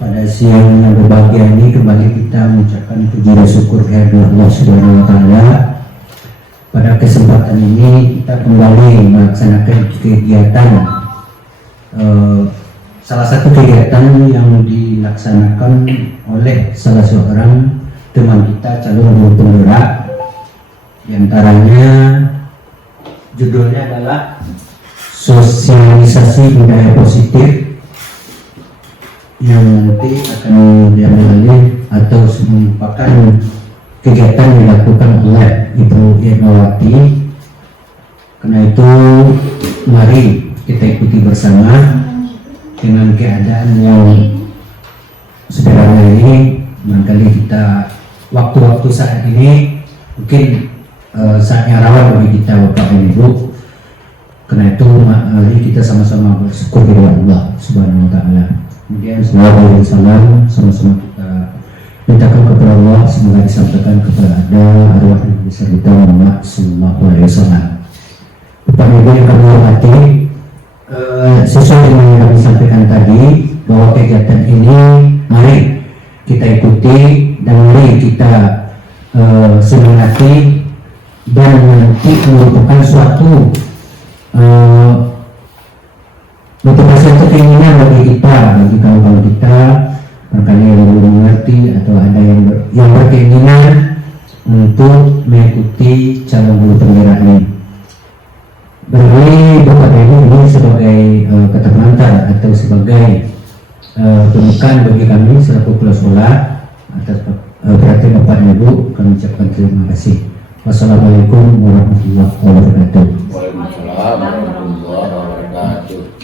Pada siang yang berbahagia ini kembali kita mengucapkan puji dan syukur kehadirat Allah Subhanahu wa taala. Pada kesempatan ini kita kembali melaksanakan kegiatan salah satu kegiatan yang dilaksanakan oleh salah seorang teman kita calon guru penggerak. Di antaranya judulnya adalah sosialisasi budaya positif yang nanti akan diambil alih atau merupakan kegiatan yang dilakukan oleh Ibu Irmawati. Karena itu mari kita ikuti bersama dengan keadaan yang sederhana ini. Barangkali kita waktu-waktu saat ini mungkin saatnya rawan bagi kita Bapak dan Ibu. Karena itu mari kita sama-sama bersyukur kepada Allah Subhanahu wa taala. Kemudian salawat dan salam sama-sama kita mintakan kepada Allah, semoga disampaikan kepada arwah yang besar kita Muhammad sallallahu alaihi wasallam. Bapak Ibu yang kami hormati, sesuai dengan yang kami sampaikan tadi bahwa kegiatan ini mari kita ikuti dan mari kita semangati dan nanti merupakan suatu motivasi atau keinginan bagi kita, bagi kawan-kawan kita, barangkali yang belum mengerti atau ada yang berkeinginan untuk mengikuti calon guru penggerak ini. Barangkali Bapak Ibu ini sebagai kata pengantar atau sebagai pembukaan bagi kami selaku kepala sekolah. Atas perhatian Bapak Ibu kami ucapkan terima kasih. Wassalamualaikum warahmatullahi wabarakatuh. Waalaikumsalam warahmatullahi wabarakatuh.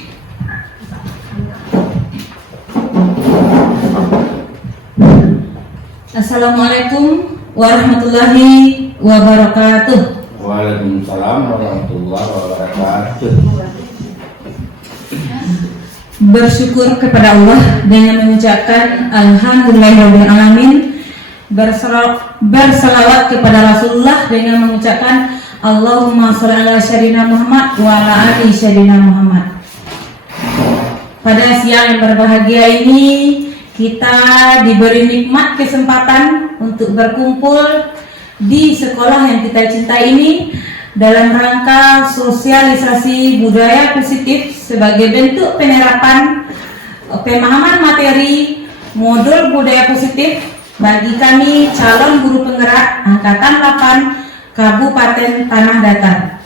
Assalamualaikum warahmatullahi wabarakatuh. Waalaikumsalam warahmatullahi wabarakatuh. Bersyukur kepada Allah dengan mengucapkan alhamdulillahirabbil alamin. Berselawat kepada Rasulullah dengan mengucapkan Allahumma sholli ala sayyidina Muhammad wa ala ali sayyidina Muhammad. Pada siang yang berbahagia ini kita diberi nikmat kesempatan untuk berkumpul di sekolah yang kita cintai ini dalam rangka sosialisasi budaya positif sebagai bentuk penerapan pemahaman materi modul budaya positif bagi kami calon guru penggerak Angkatan 8 Kabupaten Tanah Datar.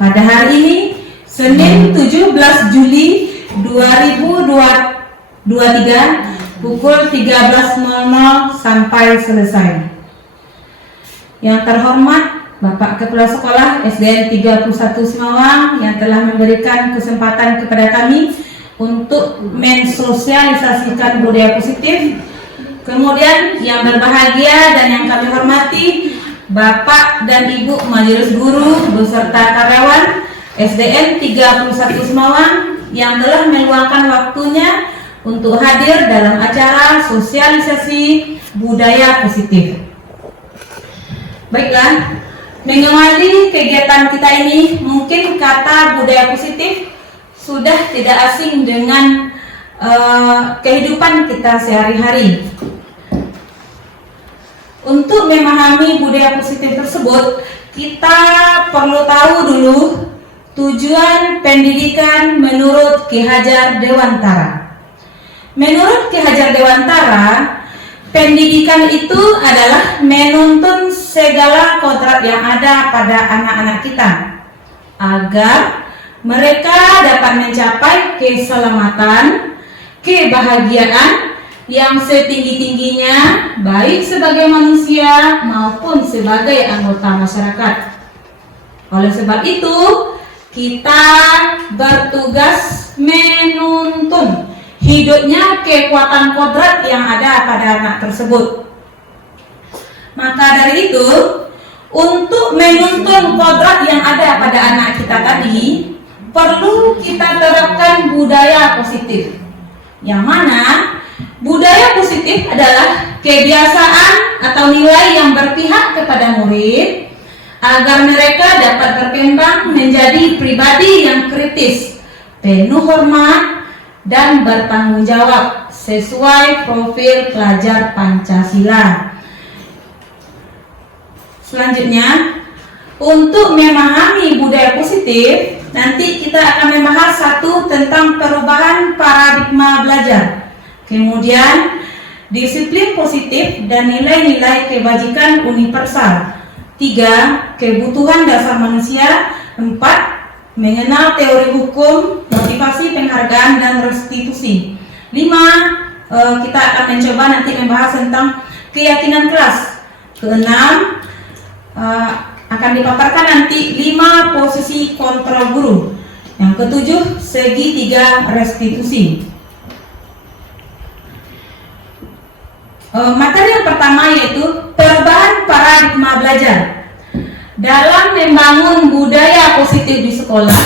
Pada hari ini Senin 17 Juli 2023 pukul 13.00 sampai selesai. Yang terhormat Bapak Kepala Sekolah SDN 31 Simawang yang telah memberikan kesempatan kepada kami untuk mensosialisasikan budaya positif. Kemudian yang berbahagia dan yang kami hormati Bapak dan Ibu Majelis Guru beserta karyawan SDN 31 Simawang yang telah meluangkan waktunya untuk hadir dalam acara sosialisasi budaya positif. Baiklah, mengawali kegiatan kita ini, mungkin kata budaya positif sudah tidak asing dengan kehidupan kita sehari-hari. Untuk memahami budaya positif tersebut, kita perlu tahu dulu tujuan pendidikan menurut Ki Hajar Dewantara. Menurut Ki Hajar Dewantara, pendidikan itu adalah menuntun segala kodrat yang ada pada anak-anak kita agar mereka dapat mencapai keselamatan, kebahagiaan yang setinggi-tingginya baik sebagai manusia maupun sebagai anggota masyarakat. Oleh sebab itu, kita bertugas menuntun hidupnya kekuatan kodrat yang ada pada anak tersebut. Maka dari itu, untuk menuntun kodrat yang ada pada anak kita tadi, perlu kita terapkan budaya positif. Yang mana budaya positif adalah kebiasaan atau nilai yang berpihak kepada murid agar mereka dapat berkembang menjadi pribadi yang kritis, penuh hormat, dan bertanggung jawab sesuai profil pelajar Pancasila. Selanjutnya, untuk memahami budaya positif, nanti kita akan membahas satu tentang perubahan paradigma belajar. Kemudian, disiplin positif dan nilai-nilai kebajikan universal. 3. Kebutuhan dasar manusia. 4. Mengenal teori hukum, motivasi, penghargaan, dan restitusi. 5. Kita akan mencoba nanti membahas tentang keyakinan kelas. 6. Akan dipaparkan nanti 5 posisi kontrol guru. Yang ke-7, segitiga restitusi. Materi yang pertama yaitu perubahan paradigma belajar. Dalam membangun budaya positif di sekolah,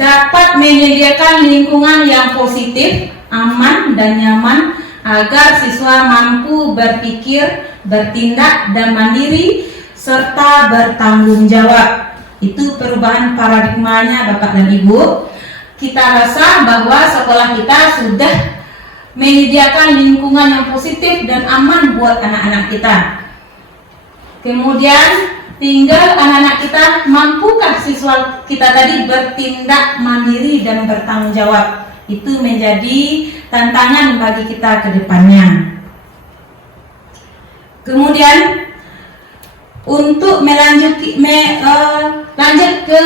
dapat menyediakan lingkungan yang positif, aman, dan nyaman agar siswa mampu berpikir, bertindak, dan mandiri, serta bertanggung jawab. Itu perubahan paradigmanya Bapak dan Ibu. Kita rasa bahwa sekolah kita sudah menyediakan lingkungan yang positif dan aman buat anak-anak kita. Kemudian tinggal anak-anak kita, mampukah siswa kita tadi bertindak mandiri dan bertanggung jawab. Itu menjadi tantangan bagi kita ke depannya. Kemudian untuk lanjut ke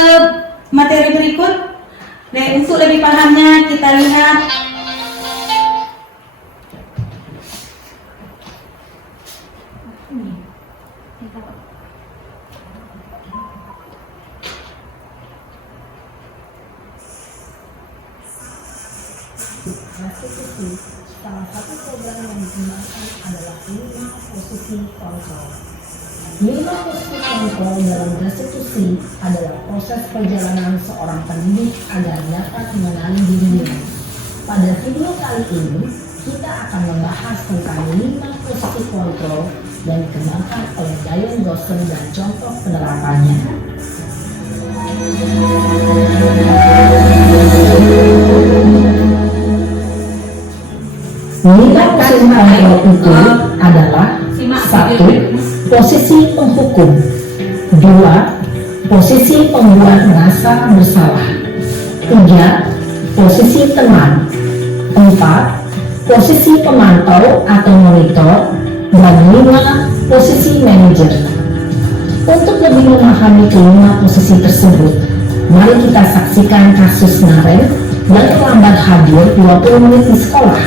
materi berikut, untuk lebih pahamnya kita lihat restitusi. Salah satu program yang digunakan adalah 5 posisi kontrol. 5 posisi kontrol dalam restitusi adalah proses perjalanan seorang pendidik agar dapat mengenali dirinya. Pada video kali ini, kita akan membahas tentang 5 posisi kontrol yang dikembangkan oleh Dayon Gosen dan contoh penerapannya. Lima posisi kontrol itu adalah: 1. Posisi penghukum. 2. Posisi pembuat merasa bersalah. 3. Posisi teman. 4. Posisi pemantau atau monitor. Dan 5. Posisi manajer. Untuk lebih memahami kelima posisi tersebut, mari kita saksikan kasus Naren yang terlambat hadir 20 menit di sekolah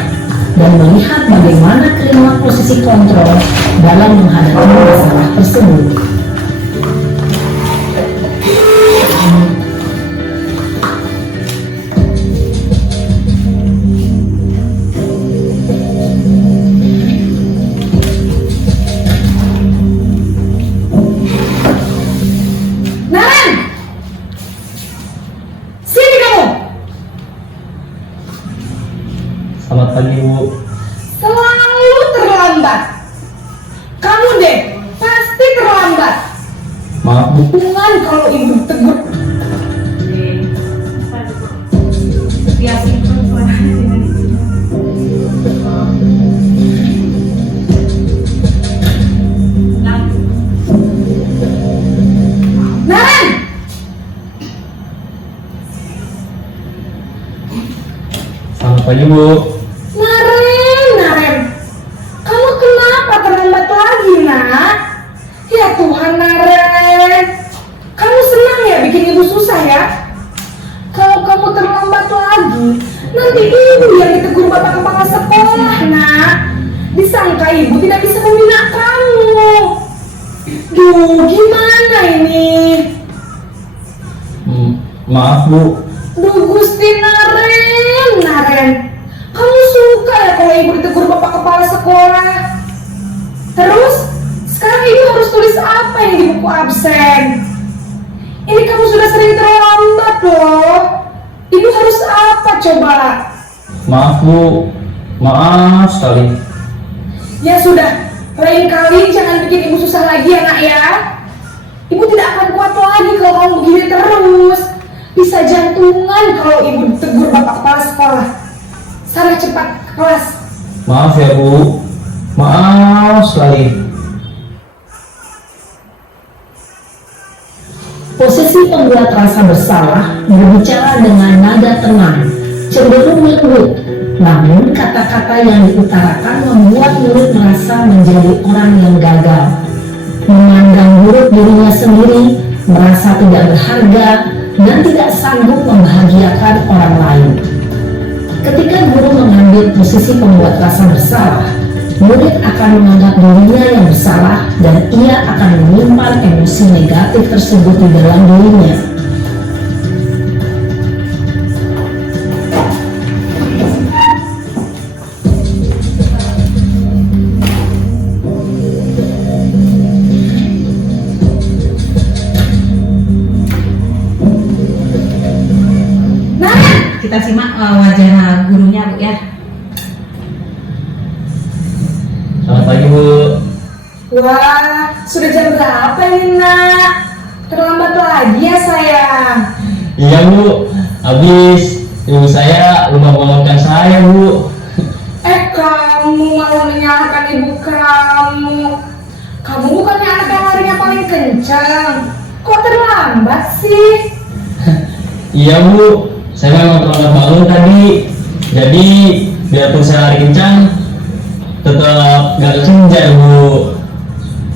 dan melihat bagaimana kelima posisi kontrol dalam menghadapi masalah tersebut. Naren, sini kamu. Selamat pagi, Bu. Selalu terlambat. Kamu deh, pasti terlambat. Maaf, Bu. Bukan kalau ibu tegur. Naren, Selamat pagi, Bu. Naren, kamu kenapa terlambat lagi, nak? Ya Tuhan, Naren, kamu senang ya bikin ibu susah ya? Kalau kamu terlambat lagi, nanti ibu yang ditegur bapak kepala sekolah, nak. Disangka ibu tidak bisa membina kamu. Duh, gimana ini? Maaf, Bu. Duh, Gusti Naren, kamu suka ya kalau ibu ditegur bapak kepala sekolah? Terus, sekarang ibu harus tulis apa yang di buku absen? Ini kamu sudah sering terlambat loh. Ibu harus apa coba? Maaf, Bu. Maaf sekali. Ya sudah, lain kali jangan bikin ibu susah lagi ya nak ya. Ibu tidak akan kuat lagi kalau kamu begini terus. Bisa jantungan kalau ibu ditegur bapak kepala sekolah. Sana cepat ke kelas. Maaf ya Bu, maaf sekali. Posisi pembuat rasa bersalah berbicara dengan nada tenang, cenderung lembut, namun kata-kata yang diutarakan membuat murid merasa menjadi orang yang gagal, memandang buruk dirinya sendiri, merasa tidak berharga, dan tidak sanggup membahagiakan orang lain. Ketika guru mengambil posisi pembuat rasa bersalah, murid akan menganggap dirinya yang bersalah dan ia akan menyimpan emosi negatif tersebut di dalam dirinya. Kita simak wajah gurunya Bu ya. Selamat pagi Bu. Wah, sudah jam berapa ini nak? Terlambat lagi ya sayang. Iya Bu, habis ibu saya lupa bangunkan saya Bu. Kamu malah menyalahkan ibu kamu. Kamu bukannya anak yang larinya paling kencang. Kok terlambat sih? Iya Bu, saya memang terlambat bangun tadi. Jadi biarpun saya lari kencang, tetap gak kesenja Bu.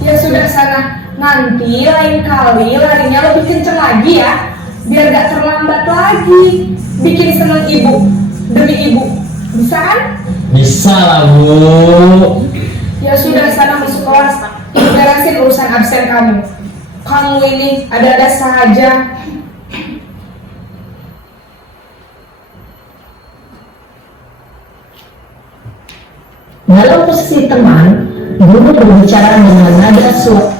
Ya sudah sana, nanti lain kali larinya lebih kencang lagi ya, biar gak terlambat lagi. Bikin seneng ibu, demi ibu, bisa kan? Bisa lah Bu. Ya sudah sana masuk kelas, beresin urusan absen kamu. Kamu ini ada-ada saja. Dalam posisi teman, guru berbicara dengan nada suara.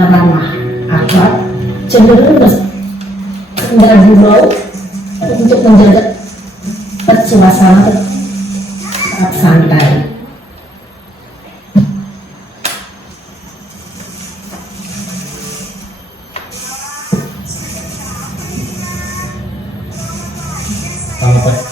Ramah, akrab, cenderung bercanda gurau untuk menjaga suasana tetap santai. Selamat pagi.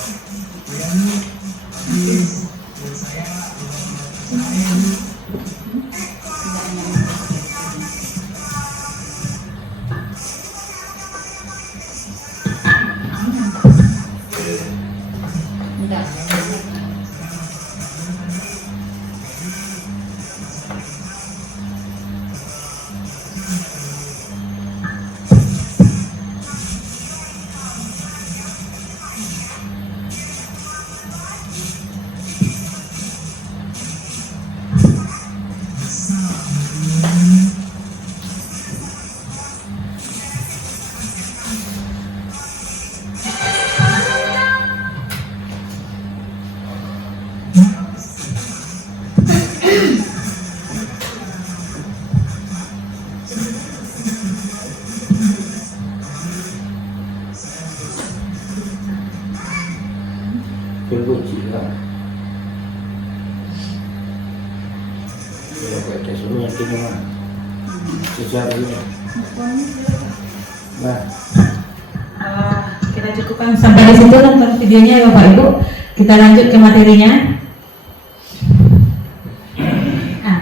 Berpuji lah. Ya kayak disuruh yang kini mah. Susah ini. Nah, Kita cukupkan sampai di situ nonton videonya ya Bapak Ibu. Kita lanjut ke materinya. Nah,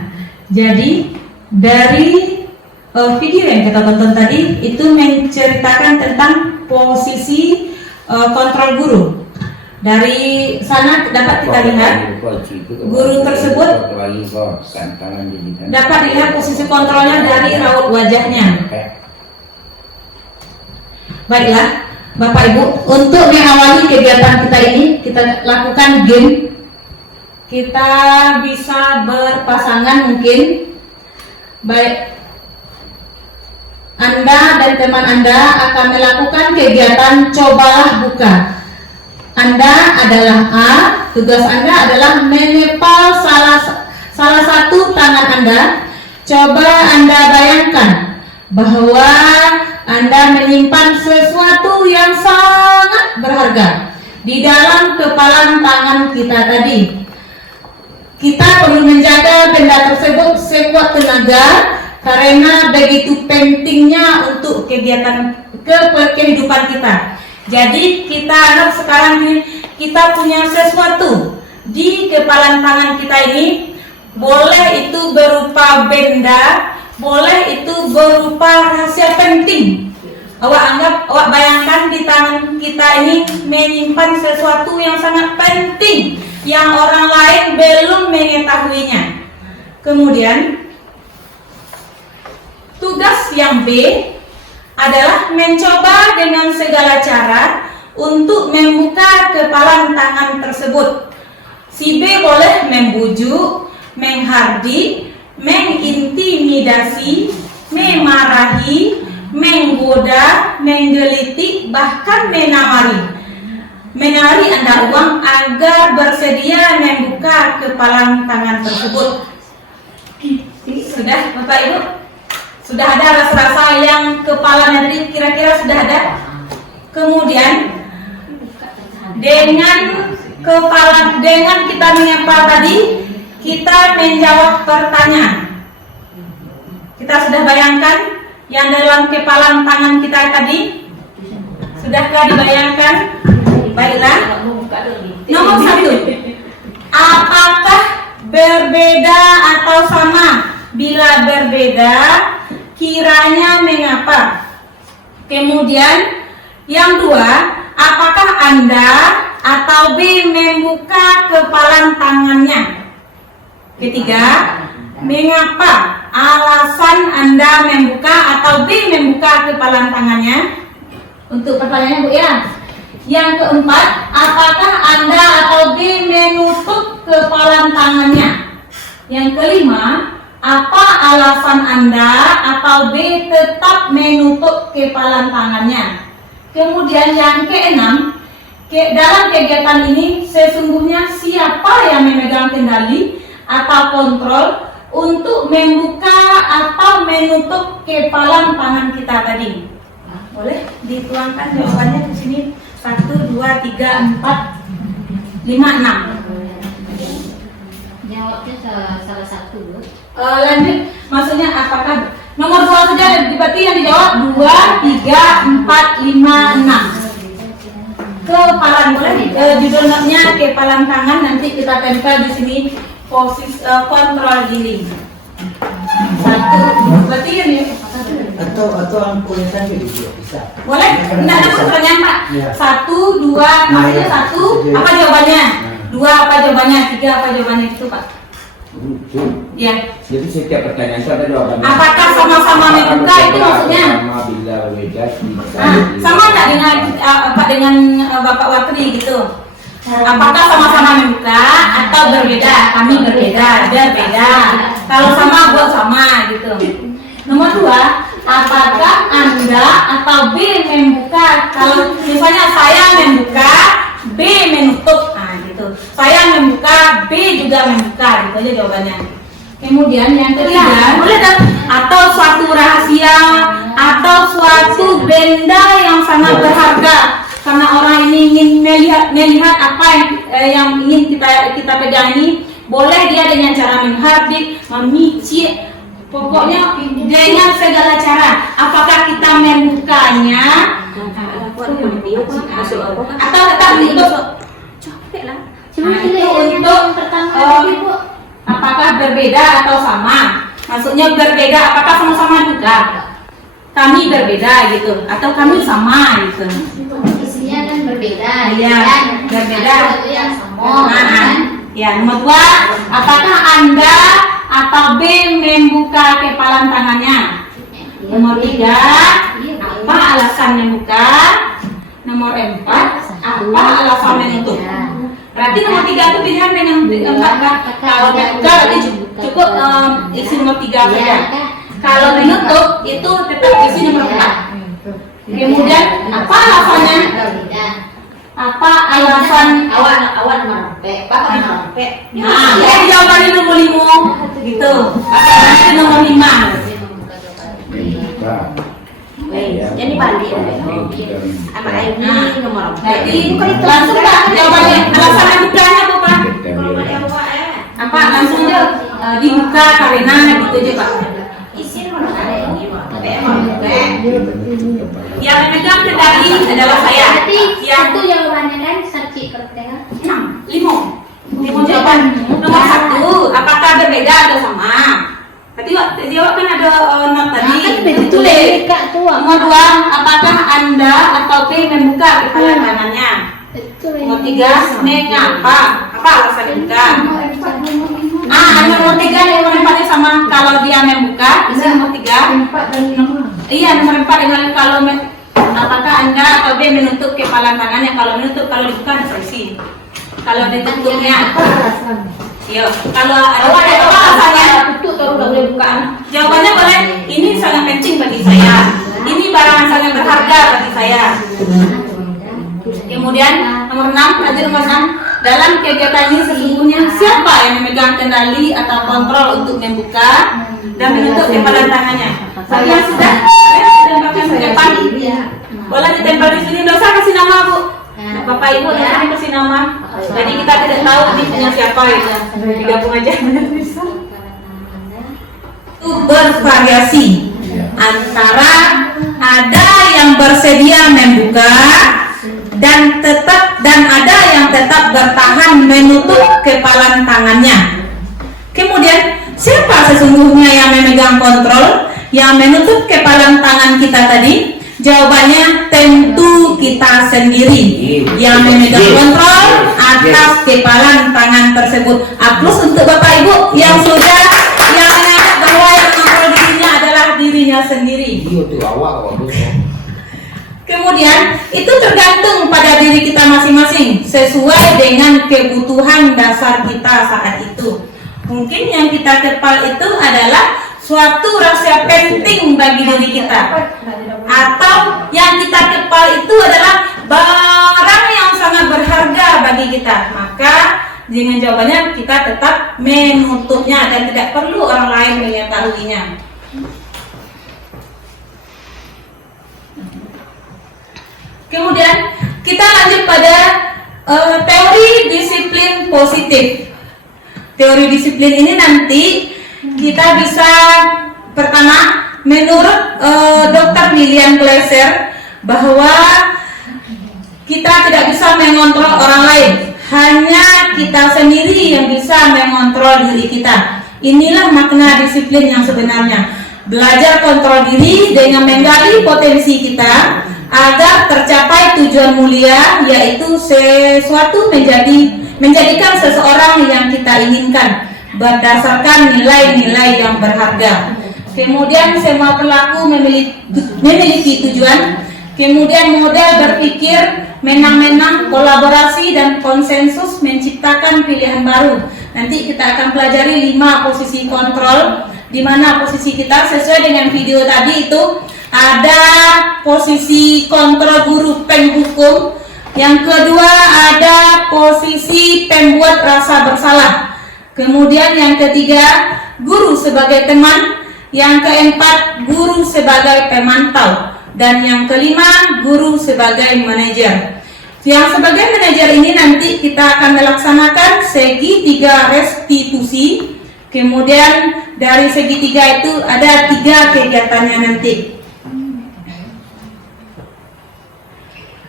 jadi dari video yang kita tonton tadi itu menceritakan tentang posisi kontrol guru. Dari sana dapat kita lihat guru tersebut dapat dilihat posisi kontrolnya dari raut wajahnya. Baiklah, Bapak Ibu, untuk mengawali kegiatan kita ini, kita lakukan game. Kita bisa berpasangan mungkin. Baik, Anda dan teman Anda akan melakukan kegiatan cobalah buka. Anda adalah A, tugas Anda adalah menepal salah satu satu tangan Anda, coba Anda bayangkan bahwa Anda menyimpan sesuatu yang sangat berharga di dalam kepalan tangan kita tadi. Kita perlu menjaga benda tersebut sekuat tenaga karena begitu pentingnya untuk kehidupan kita. Jadi kita anggap sekarang ini kita punya sesuatu di kepalan tangan kita ini, boleh itu berupa benda, boleh itu berupa rahasia penting. Awak bayangkan di tangan kita ini menyimpan sesuatu yang sangat penting yang orang lain belum mengetahuinya. Kemudian tugas yang B adalah mencoba dengan segala cara untuk membuka kepalan tangan tersebut. Si B boleh membujuk, menghardik, mengintimidasi, memarahi, menggoda, menggelitik, bahkan menawari Anda uang agar bersedia membuka kepalan tangan tersebut. Sudah Bapak Ibu? Sudah ada rasa-rasa yang kepalanya tadi kira-kira sudah ada? Kemudian dengan kita menyapa tadi, kita menjawab pertanyaan. Kita sudah bayangkan yang dalam kepalan tangan kita tadi? Sudahkah dibayangkan? Baiklah. Nomor 1. Apakah berbeda atau sama? Bila berbeda, kiranya mengapa? Kemudian yang 2, apakah Anda atau B membuka kepalan tangannya? Ketiga, mengapa? Alasan Anda membuka atau B membuka kepalan tangannya? Untuk pertanyaannya Bu ya. Yang keempat, apakah Anda atau B menutup kepalan tangannya? Yang kelima, apa alasan Anda atau B tetap menutup kepalan tangannya? Kemudian yang keenam, dalam kegiatan ini sesungguhnya siapa yang memegang kendali atau kontrol untuk membuka atau menutup kepalan tangan kita tadi? Boleh dituangkan jawabannya di sini. 1, 2, 3, 4, 5, 6. Jawabnya salah satu. Lanjut, maksudnya apakah nomor 2 saja berarti yang dijawab 2, 3, 4, 5, 6. Kepalan boleh judul notnya kepalan tangan, nanti kita tempel di sini posisi kontrol giling. 1 berarti ini Atau angkulnya tadi juga bisa. boleh? Enggak ada pertanyaan Pak. Ya. 1, 2, maksudnya 1 apa jawabannya? 2 apa jawabannya? 3 apa jawabannya itu Pak? Ya. Jadi setiap pertanyaan itu ada jawabannya. Apakah sama-sama membuka itu maksudnya? Sama bila beda bisa. Sama nggak dengan Bapak Watri gitu? Apakah sama-sama membuka atau berbeda? Kami berbeda. Kalau sama buat sama gitu. Nomor 2, apakah Anda atau B membuka? Kalau misalnya saya membuka, B menutup, nah gitu. Saya membuka, B juga membuka, gitu aja jawabannya. Kemudian yang ketiga, boleh kan? Atau suatu rahasia atau suatu benda yang sangat berharga karena orang ini ingin melihat apa yang ingin kita pegang ini, boleh dia dengan cara menghardik, memicit, pokoknya dengan segala cara. Apakah kita membukanya atau tetap untuk apakah berbeda atau sama? Maksudnya berbeda, apakah sama-sama buka? Kami berbeda gitu, atau kami sama gitu. Isinya kan berbeda. Iya, kan? berbeda. Satu yang sama. Kan? Ya, nomor 2, apakah Anda atau B membuka kepalan tangannya? Nomor 3, apa alasan membuka? Nomor 4, apa alasan menutup? Berarti nomor 3 itu pilihan dengan 4 kalau membuka berarti cukup isi nomor 3 saja. Kalau menutup itu tetap isi nomor 4. Kemudian apa alasannya? Apa alasan Awan merempet, bapak merempet. Nah, yang jawabannya nomor 5 gitu. Bapak nomor 5. Jadi balik. Sama ini nomor Jadi langsung Pak jawabannya. Alasan bukanya apa Pak? Apa langsung aja dibuka karena gitu aja Pak. Isi nomor ada yang Yang memegang kendali adalah saya. Berarti Yang itu jawabannya kan saksi kertega. 5 jawaban. Nomor 1, apakah berbeda atau sama? Tadi jawab kan ada not tadi. Tulis. Nomor 2, apakah Anda atau P membuka kepala tangannya? Nomor 3, mengapa? Apa alasan membuka? Nomor 3 nomor 4 sama kalau dia membuka. Ini nomor 3. Iya, nomor 4 dengan kalau apakah Anda atau B menutup kepala tangannya? Kalau menutup, kalau dibuka solusi. Kalau ditutupnya iya, kalau ada apa alasannya? Tutup kalau udah boleh bukaan. Jawabannya boleh. Ini sangat penting bagi saya. Ini barang yang sangat berharga bagi saya. Kemudian nomor 6, lanjut nomor 6. Dalam kegiatan ini sesungguhnya siapa yang memegang kendali atau kontrol untuk membuka dan menutup kepala tangannya? Saya sudah tempelkan di depan. Boleh ditempel di sini. Nggak usah kasih nama Bu. Bapak Ibu nanti kasih nama. Jadi kita tidak tahu ini punya siapa ya. Digabung aja. Itu bervariasi antara ada yang bersedia membuka dan ada yang tetap bertahan menutup kepala tangannya. Kemudian siapa sesungguhnya yang memegang kontrol, yang menutup kepala tangan kita tadi? Jawabannya tentu kita sendiri yang memegang kontrol atas kepala tangan tersebut. Aplaus untuk Bapak Ibu yang sudah yang menyadari bahwa yang mengontrol dirinya adalah dirinya sendiri. Kemudian itu tergantung pada diri kita masing-masing sesuai dengan kebutuhan dasar kita saat itu. Mungkin yang kita kepal itu adalah suatu rasa penting bagi diri kita, atau yang kita kepal itu adalah barang yang sangat berharga bagi kita. Maka dengan jawabannya kita tetap menutupnya dan tidak perlu orang lain mengetahuinya. Kemudian kita lanjut pada teori disiplin positif. Teori disiplin ini nanti kita bisa pertama menurut Dr. William Glasser bahwa kita tidak bisa mengontrol orang lain, hanya kita sendiri yang bisa mengontrol diri kita. Inilah makna disiplin yang sebenarnya. Belajar kontrol diri dengan menggali potensi kita agar tercapai tujuan mulia, yaitu sesuatu menjadikan seseorang yang kita inginkan berdasarkan nilai-nilai yang berharga. Kemudian semua pelaku memiliki tujuan. Kemudian model berpikir menang-menang, kolaborasi dan konsensus menciptakan pilihan baru. Nanti kita akan pelajari 5 posisi kontrol, di mana posisi kita sesuai dengan video tadi itu ada posisi kontrol guru penghukum, yang kedua ada posisi pembuat rasa bersalah, kemudian yang ketiga guru sebagai teman, yang keempat guru sebagai pemantau, dan yang kelima guru sebagai manajer. Yang sebagai manajer ini nanti kita akan melaksanakan segitiga restitusi. Kemudian dari segitiga itu ada 3 kegiatannya nanti.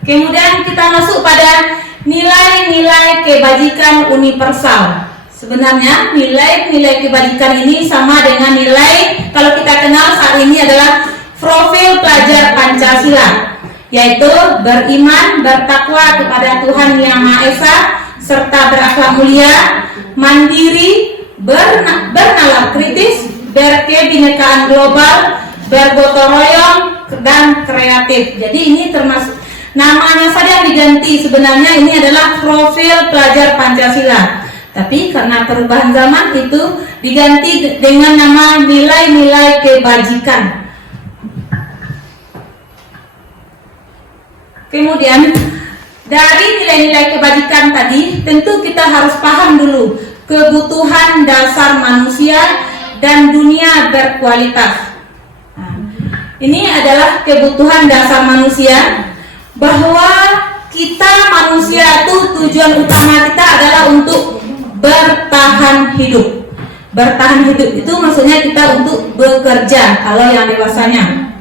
Kemudian kita masuk pada nilai-nilai kebajikan universal. Sebenarnya nilai-nilai kebajikan ini sama dengan nilai kalau kita kenal saat ini adalah profil pelajar Pancasila, yaitu beriman, bertakwa kepada Tuhan Yang Maha Esa, serta berakhlak mulia, mandiri, bernalar kritis, berkebinekaan global, bergotong royong, dan kreatif. Jadi ini termasuk namanya saja diganti, sebenarnya ini adalah profil pelajar Pancasila. Tapi karena perubahan zaman itu diganti dengan nama nilai-nilai kebajikan. Kemudian Dari nilai-nilai kebajikan tadi, tentu kita harus paham dulu kebutuhan dasar manusia dan dunia berkualitas. Nah, ini adalah kebutuhan dasar manusia, bahwa kita manusia itu tujuan utama kita adalah untuk bertahan hidup. Bertahan hidup itu maksudnya kita untuk bekerja kalau yang dewasanya.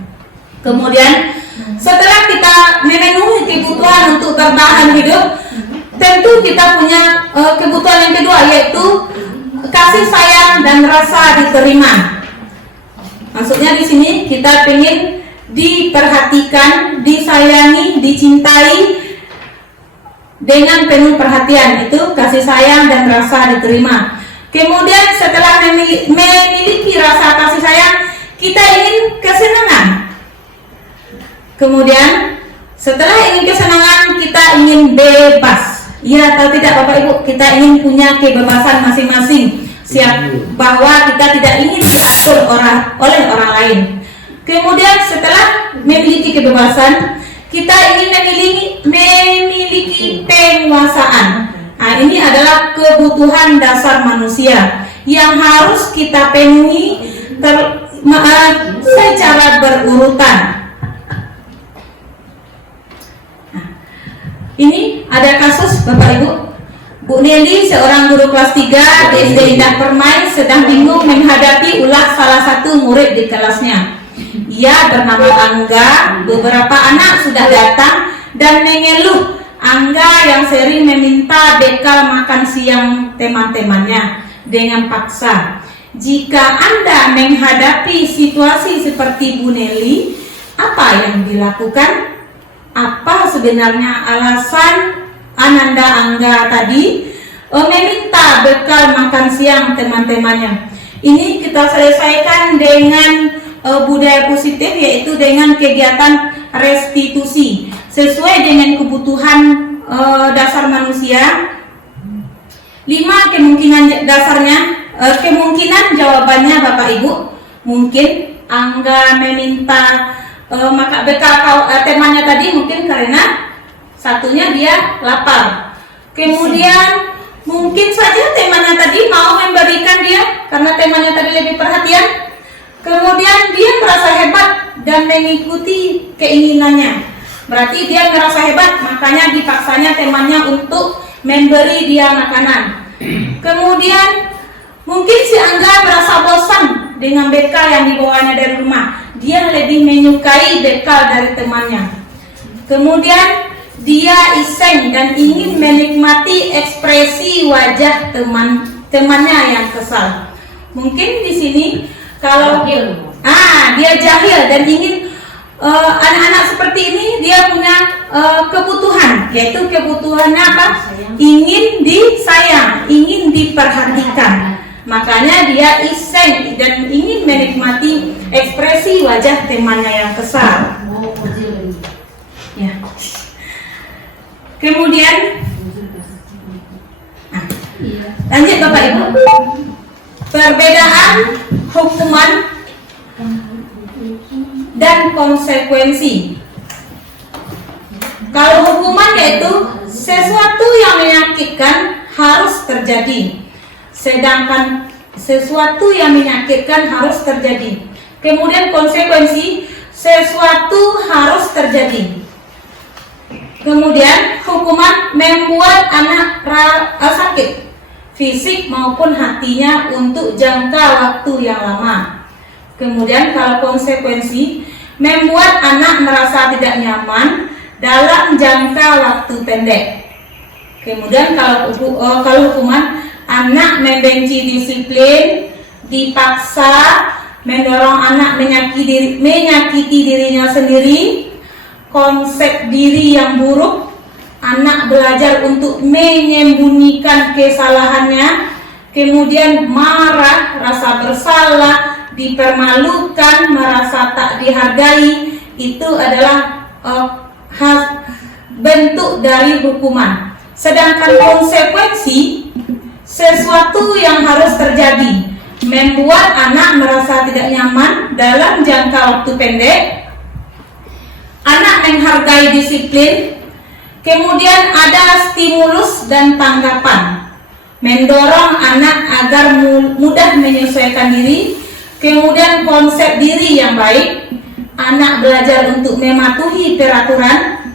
Kemudian setelah kita memenuhi kebutuhan untuk bertahan hidup, tentu kita punya kebutuhan yang kedua, yaitu kasih sayang dan rasa diterima. Maksudnya di sini kita ingin diperhatikan, disayangi, dicintai dengan penuh perhatian, itu kasih sayang dan rasa diterima. Kemudian setelah memiliki rasa kasih sayang, kita ingin kesenangan. Kemudian setelah ingin kesenangan, kita ingin bebas. Ya atau tidak Bapak Ibu, kita ingin punya kebebasan masing-masing, siap bahwa kita tidak ingin diatur oleh orang lain. Kemudian setelah memiliki kebebasan, kita ingin memiliki penguasaan. Nah, ini adalah kebutuhan dasar manusia yang harus kita penuhi secara berurutan. Nah, ini ada kasus Bapak Ibu. Bu Nelly, seorang guru kelas 3 di SD Indah Permai, sedang bingung menghadapi ulah salah satu murid di kelasnya. Ia bernama Angga. Beberapa anak sudah datang dan mengeluh Angga yang sering meminta bekal makan siang teman-temannya dengan paksa. Jika Anda menghadapi situasi seperti Bu Nelly, apa yang dilakukan? Apa sebenarnya alasan Ananda Angga tadi meminta bekal makan siang teman-temannya? Ini kita selesaikan dengan budaya positif, yaitu dengan kegiatan restitusi sesuai dengan kebutuhan dasar manusia. 5 kemungkinan dasarnya, kemungkinan jawabannya Bapak Ibu. Mungkin Angga meminta maka bekal temannya tadi mungkin karena satunya dia lapar. Kemudian mungkin saja temannya tadi mau memberikan dia karena temannya tadi lebih perhatian. Kemudian dia merasa hebat dan mengikuti keinginannya. Berarti dia merasa hebat, makanya dipaksanya temannya untuk memberi dia makanan. Kemudian mungkin si Angga merasa bosan dengan bekal yang dibawanya dari rumah. Dia lebih menyukai bekal dari temannya. Kemudian dia iseng dan ingin menikmati ekspresi wajah temannya yang kesal. Mungkin di sini kalau dia jahil dan ingin anak-anak seperti ini dia punya kebutuhan, yaitu kebutuhannya apa? Ingin disayang, ingin diperhatikan. Makanya dia iseng dan ingin menikmati ekspresi wajah temannya yang kesal. Ya. Kemudian lanjut Bapak Ibu. Perbedaan hukuman dan konsekuensi. Kalau hukuman yaitu sesuatu yang menyakitkan harus terjadi, sedangkan sesuatu yang menyakitkan harus terjadi. Kemudian konsekuensi, sesuatu harus terjadi. Kemudian hukuman membuat anak sakit fisik maupun hatinya untuk jangka waktu yang lama. Kemudian kalau konsekuensi, membuat anak merasa tidak nyaman dalam jangka waktu pendek. Kemudian kalau hukuman, anak membenci disiplin, dipaksa, mendorong anak menyakiti dirinya sendiri, konsep diri yang buruk, anak belajar untuk menyembunyikan kesalahannya, kemudian marah, rasa bersalah, dipermalukan, merasa tak dihargai. Itu adalah bentuk dari hukuman. Sedangkan konsekuensi, sesuatu yang harus terjadi, membuat anak merasa tidak nyaman dalam jangka waktu pendek, anak menghargai disiplin, Kemudian ada stimulus dan tanggapan, mendorong anak agar mudah menyesuaikan diri. Kemudian konsep diri yang baik, anak belajar untuk mematuhi peraturan.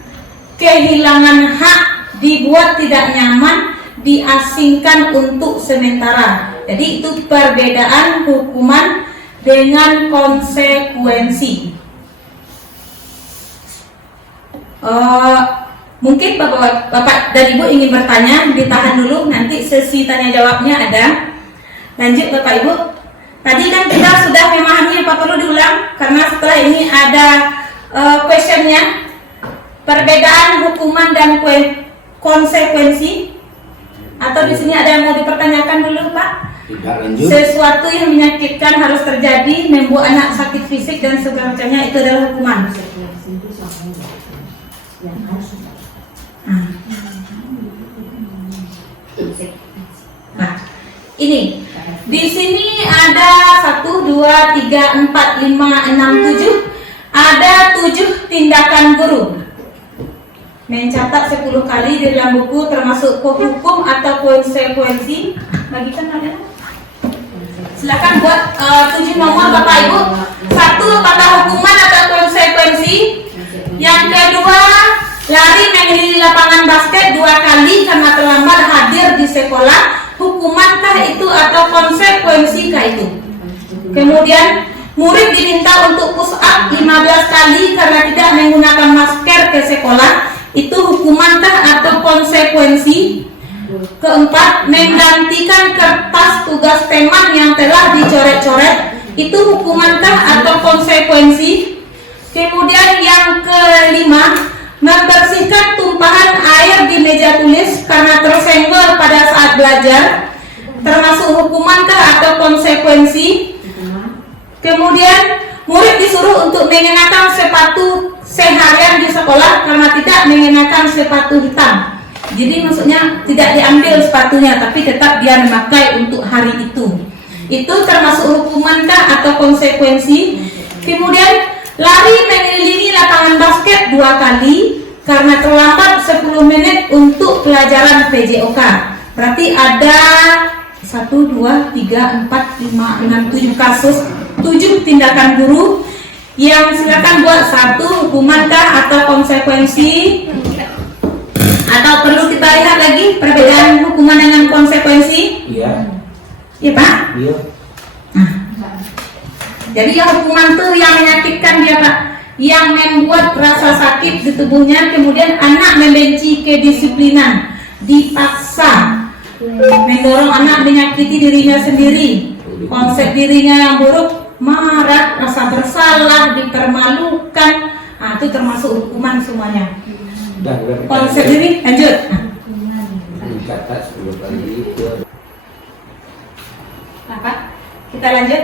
Kehilangan hak, dibuat tidak nyaman, diasingkan untuk sementara. Jadi itu perbedaan hukuman dengan konsekuensi. Mungkin Bapak dan Ibu ingin bertanya, ditahan dulu, nanti sesi tanya jawabnya ada. Lanjut Bapak Ibu. Tadi kan kita sudah memahami, apa perlu diulang? Karena setelah ini ada questionnya. Perbedaan hukuman dan konsekuensi. Atau di sini ada yang mau dipertanyakan dulu Pak? Tidak lanjut. Sesuatu yang menyakitkan harus terjadi, membuat anak sakit fisik dan segala macamnya, itu adalah hukuman. Nah, ini di sini ada 1, 2, 3, 4, 5, 6, 7. Ada 7 tindakan guru. Mencatat 10 kali di dalam buku, termasuk hukum atau konsekuensi. Bagikan kalian. Silakan buat 7 nomor Bapak Ibu. 1 pada hukuman atau konsekuensi. Yang kedua, lari mengelilingi lapangan basket 2 kali karena terlambat hadir di sekolah. Hukumankah itu atau konsekuensikah itu? Kemudian murid diminta untuk push up 15 kali karena tidak menggunakan masker ke sekolah. Itu hukumankah atau konsekuensi? Keempat, menggantikan kertas tugas teman yang telah dicoret-coret. Itu hukumankah atau konsekuensi? Kemudian yang kelima, membersihkan tumpahan air di meja tulis karena tersenggol pada saat belajar, termasuk hukumankah atau konsekuensi? Kemudian murid disuruh untuk mengenakan sepatu seharian di sekolah karena tidak mengenakan sepatu hitam. Jadi maksudnya tidak diambil sepatunya, tapi tetap dia memakai untuk hari itu. Itu termasuk hukumankah atau konsekuensi? Kemudian lari mengelilingi lapangan basket 2 kali karena terlambat 10 menit untuk pelajaran PJOK. Berarti ada 1, 2, 3, 4, 5, 6, 7 kasus, 7 tindakan guru. Yang silakan buat 1 hukumankah atau konsekuensi? Atau perlu kita lihat lagi perbedaan hukuman dengan konsekuensi? Iya. Iya Pak? Iya. Nah, jadi yang hukuman tuh yang menyakitkan dia Pak, yang membuat rasa sakit di tubuhnya. Kemudian anak membenci kedisiplinan, dipaksa, mendorong anak menyakiti dirinya sendiri, konsep dirinya yang buruk, marah, rasa bersalah, dipermalukan. Nah, itu termasuk hukuman semuanya. Udah. Konsep diri, lanjut. Kata 10 kali itu. Apa? Kita lanjut.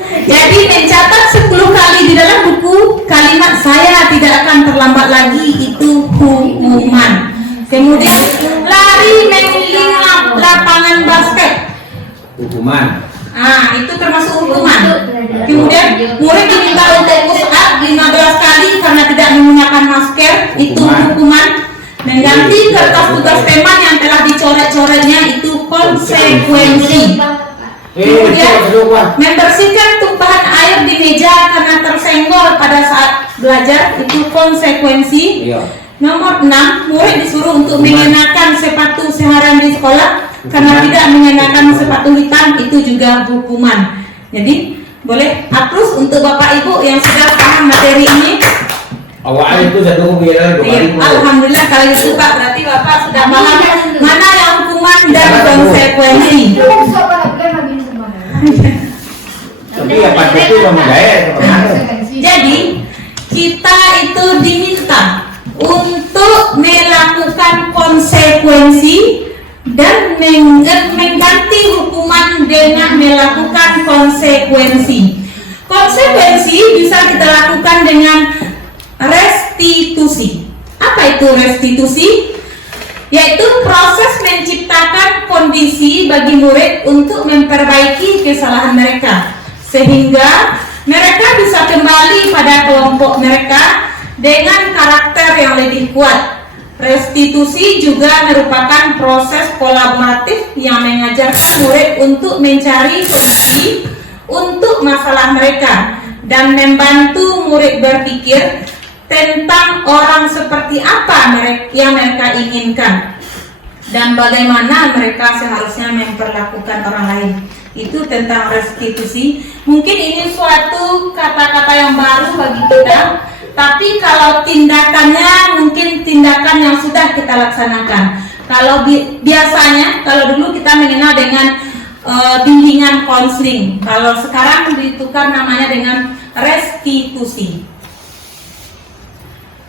Jadi mencatat 10 kali di dalam buku kalimat saya tidak akan terlambat lagi, itu hukuman. Kemudian lari mengelilingi lapangan basket, Hukuman. itu termasuk hukuman. Kemudian murid diminta untuk push up 15 kali karena tidak menggunakan masker, itu hukuman. Mengganti kertas tugas teman yang telah dicoret-coretnya, itu konsekuensi. Kemudian membersihkan tumpahan air di meja karena tersenggol pada saat belajar, itu konsekuensi. Iya. Nomor 6, murid disuruh untuk mengenakan sepatu seharian di sekolah karena tidak mengenakan sepatu hitam, itu juga hukuman. Jadi boleh hapus untuk Bapak Ibu yang sudah paham materi ini. Awalnya itu saya tunggu biar Iya, alhamdulillah kalau gitu Pak, berarti Bapak sudah paham mana yang hukuman dan konsekuensi. Tapi ya pas itu sama gaya kemana? Jadi kita itu diminta untuk melakukan konsekuensi dan mengganti hukuman dengan melakukan konsekuensi. Konsekuensi bisa kita lakukan dengan restitusi. Apa itu restitusi? Yaitu proses menciptakan kondisi bagi murid untuk memperbaiki kesalahan mereka, sehingga mereka bisa kembali pada kelompok mereka dengan karakter yang lebih kuat. Restitusi juga merupakan proses kolaboratif yang mengajarkan murid untuk mencari solusi untuk masalah mereka dan membantu murid berpikir tentang orang seperti apa yang mereka inginkan dan bagaimana mereka seharusnya memperlakukan orang lain. Itu tentang restitusi. Mungkin ini suatu kata-kata yang baru bagi kita, tapi kalau tindakannya mungkin tindakan yang sudah kita laksanakan. Kalau biasanya, kalau dulu kita mengenal dengan bimbingan konseling, kalau sekarang ditukar namanya dengan restitusi.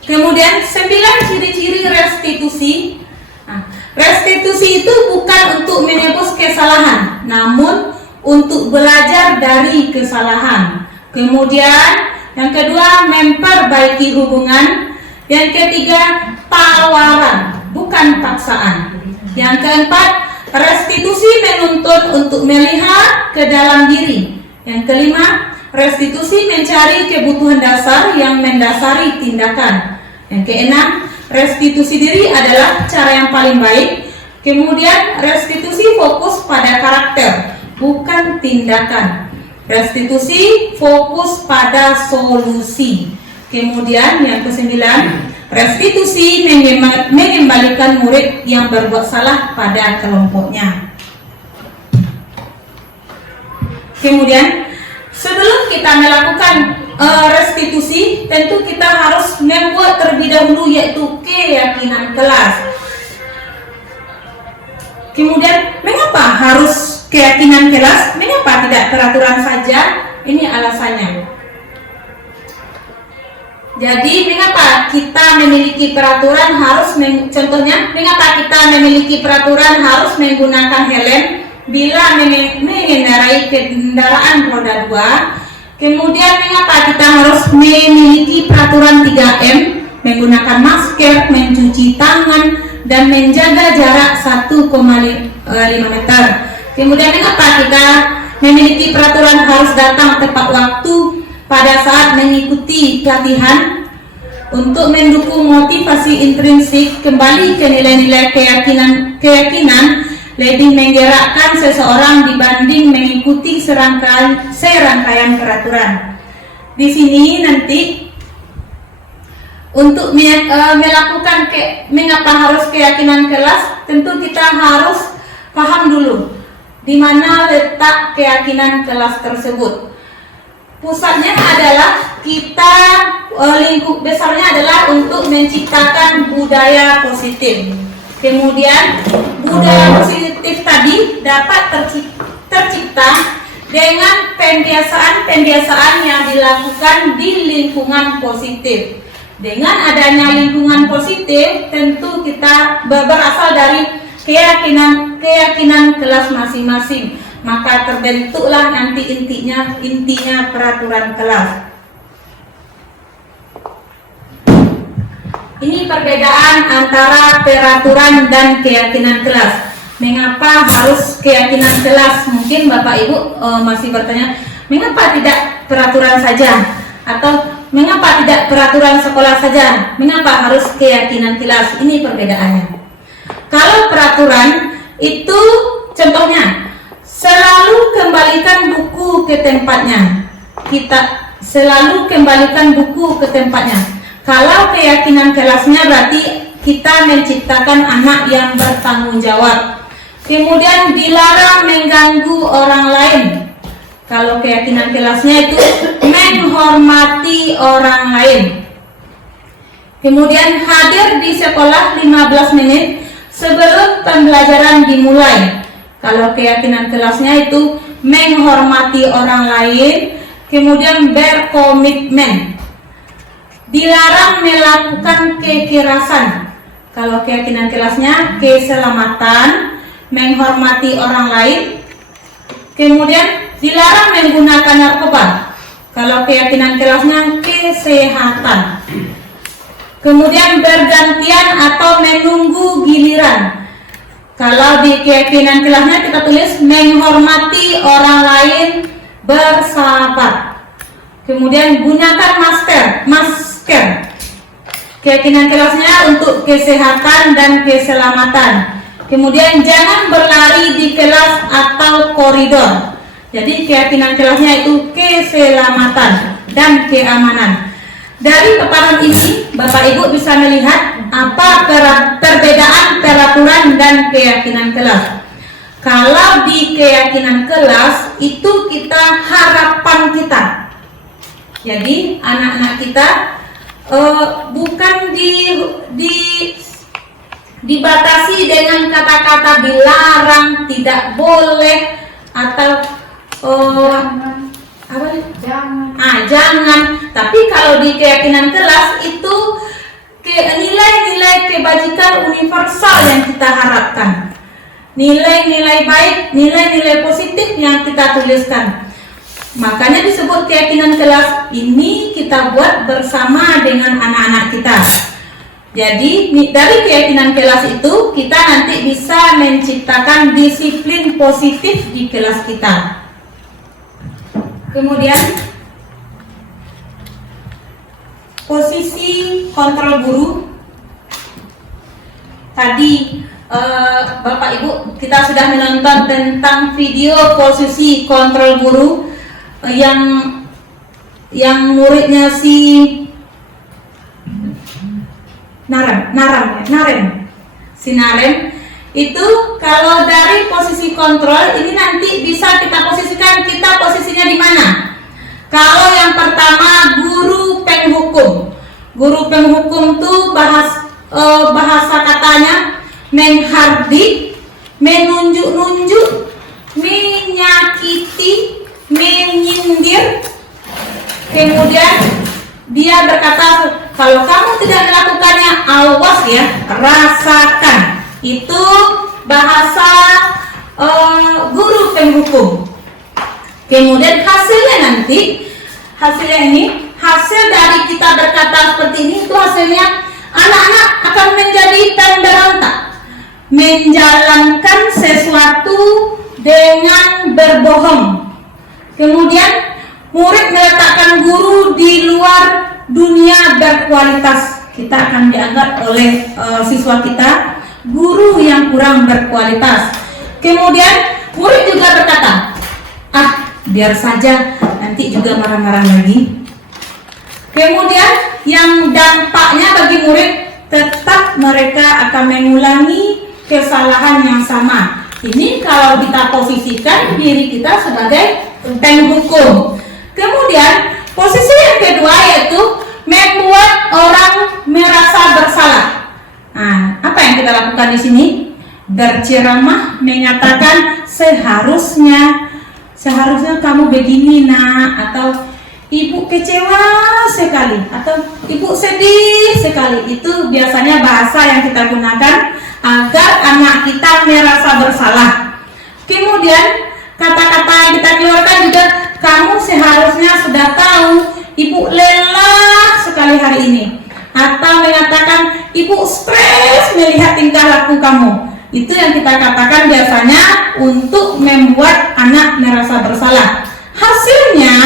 Kemudian 9 ciri-ciri restitusi. Nah, restitusi itu bukan untuk menebus kesalahan, namun untuk belajar dari kesalahan. Kemudian yang kedua, memperbaiki hubungan. Yang ketiga, tawaran, bukan paksaan. Yang keempat, restitusi menuntut untuk melihat ke dalam diri. Yang kelima, restitusi mencari kebutuhan dasar yang mendasari tindakan. Yang keenam, restitusi diri adalah cara yang paling baik. Kemudian, restitusi fokus pada karakter, bukan tindakan. Restitusi fokus pada solusi. Kemudian yang kesembilan, restitusi mengembalikan murid yang berbuat salah pada kelompoknya. Kemudian sebelum kita melakukan restitusi, tentu kita harus membuat terlebih dahulu yaitu keyakinan kelas. Kemudian mengapa harus keyakinan kelas? Mengapa tidak peraturan saja? Ini alasannya. Jadi mengapa kita memiliki peraturan harus contohnya, mengapa kita memiliki peraturan harus menggunakan helm bila mengendarai kendaraan roda 2? Kemudian mengapa kita harus memiliki peraturan 3M, menggunakan masker, mencuci tangan, dan menjaga jarak 1,5 meter? Kemudian mengapa kita memiliki peraturan harus datang tepat waktu pada saat mengikuti pelatihan? Untuk mendukung motivasi intrinsik, kembali ke nilai-nilai keyakinan lebih menggerakkan seseorang dibanding mengikuti serangkaian peraturan. Di sini nanti untuk melakukan mengapa harus keyakinan kelas, tentu kita harus paham dulu di mana letak keyakinan kelas tersebut. Pusatnya adalah kita, lingkup besarnya adalah untuk menciptakan budaya positif. Kemudian budaya positif tadi dapat tercipta dengan pembiasaan yang dilakukan di lingkungan positif. Dengan adanya lingkungan positif, tentu kita berasal dari keyakinan kelas masing-masing, maka terbentuklah nanti intinya peraturan kelas. Ini perbedaan antara peraturan dan keyakinan kelas. Mengapa harus keyakinan kelas? Mungkin Bapak Ibu masih bertanya, mengapa tidak peraturan saja? Atau mengapa tidak peraturan sekolah saja? Mengapa harus keyakinan kelas? Ini perbedaannya. Kalau peraturan itu contohnya, selalu kembalikan buku ke tempatnya. Kita selalu kembalikan buku ke tempatnya. Kalau keyakinan kelasnya berarti kita menciptakan anak yang bertanggung jawab. Kemudian dilarang mengganggu orang lain. Kalau keyakinan kelasnya itu menghormati orang lain. Kemudian hadir di sekolah 15 menit sebelum pembelajaran dimulai. Kalau keyakinan kelasnya itu menghormati orang lain, kemudian berkomitmen. Dilarang melakukan kekerasan. Kalau keyakinan kelasnya keselamatan, menghormati orang lain, kemudian dilarang menggunakan narkoba. Kalau keyakinan kelasnya kesehatan. Kemudian bergantian atau menunggu giliran. Kalau di keyakinan kelasnya kita tulis menghormati orang lain, bersahabat. Kemudian gunakan masker. Keyakinan kelasnya untuk kesehatan dan keselamatan. Kemudian jangan berlari di kelas atau koridor. Jadi keyakinan kelasnya itu keselamatan dan keamanan. Dari paparan ini, Bapak Ibu bisa melihat apa perbedaan peraturan dan keyakinan kelas. Kalau di keyakinan kelas itu kita harapan kita. Jadi anak-anak kita bukan dibatasi dengan kata-kata dilarang, tidak boleh, atau jangan. Tapi kalau di keyakinan kelas itu nilai-nilai kebajikan universal yang kita harapkan, nilai-nilai baik, nilai-nilai positif yang kita tuliskan. Makanya disebut keyakinan kelas. Ini kita buat bersama dengan anak-anak kita. Jadi dari keyakinan kelas itu kita nanti bisa menciptakan disiplin positif di kelas kita. Kemudian posisi kontrol guru. Tadi Bapak Ibu kita sudah menonton tentang video posisi kontrol guru yang muridnya si Narem itu. Kalau dari posisi kontrol ini nanti bisa kita posisikan, kita posisinya di mana. Kalau yang pertama guru penghukum. Guru penghukum tuh bahasa katanya menghardik, menunjuk-nunjuk, menyakiti, menyindir. Kemudian dia berkata, kalau kamu tidak melakukannya, awas ya, rasakan. Itu bahasa guru penghukum. Kemudian hasilnya hasil dari kita berkata seperti ini, itu hasilnya anak-anak akan menjadi pemberontak, menjalankan sesuatu dengan berbohong. Kemudian murid meletakkan guru di luar dunia berkualitas. Kita akan dianggap oleh siswa kita guru yang kurang berkualitas. Kemudian murid juga berkata, biar saja, nanti juga marah-marah lagi. Kemudian yang dampaknya bagi murid, tetap mereka akan mengulangi kesalahan yang sama. Ini kalau kita posisikan diri kita sebagai penghukum. Kemudian posisi yang kedua yaitu membuat orang merasa bersalah. Apa yang kita lakukan di sini? Berceramah, menyatakan seharusnya kamu begini nak, atau ibu kecewa sekali, atau ibu sedih sekali. Itu biasanya bahasa yang kita gunakan agar anak kita merasa bersalah. Kemudian kata-kata yang kita keluarkan juga, kamu seharusnya sudah tahu ibu lelah sekali hari ini, atau mengatakan ibu stres melihat tingkah laku kamu. Itu yang kita katakan biasanya untuk membuat anak merasa bersalah. Hasilnya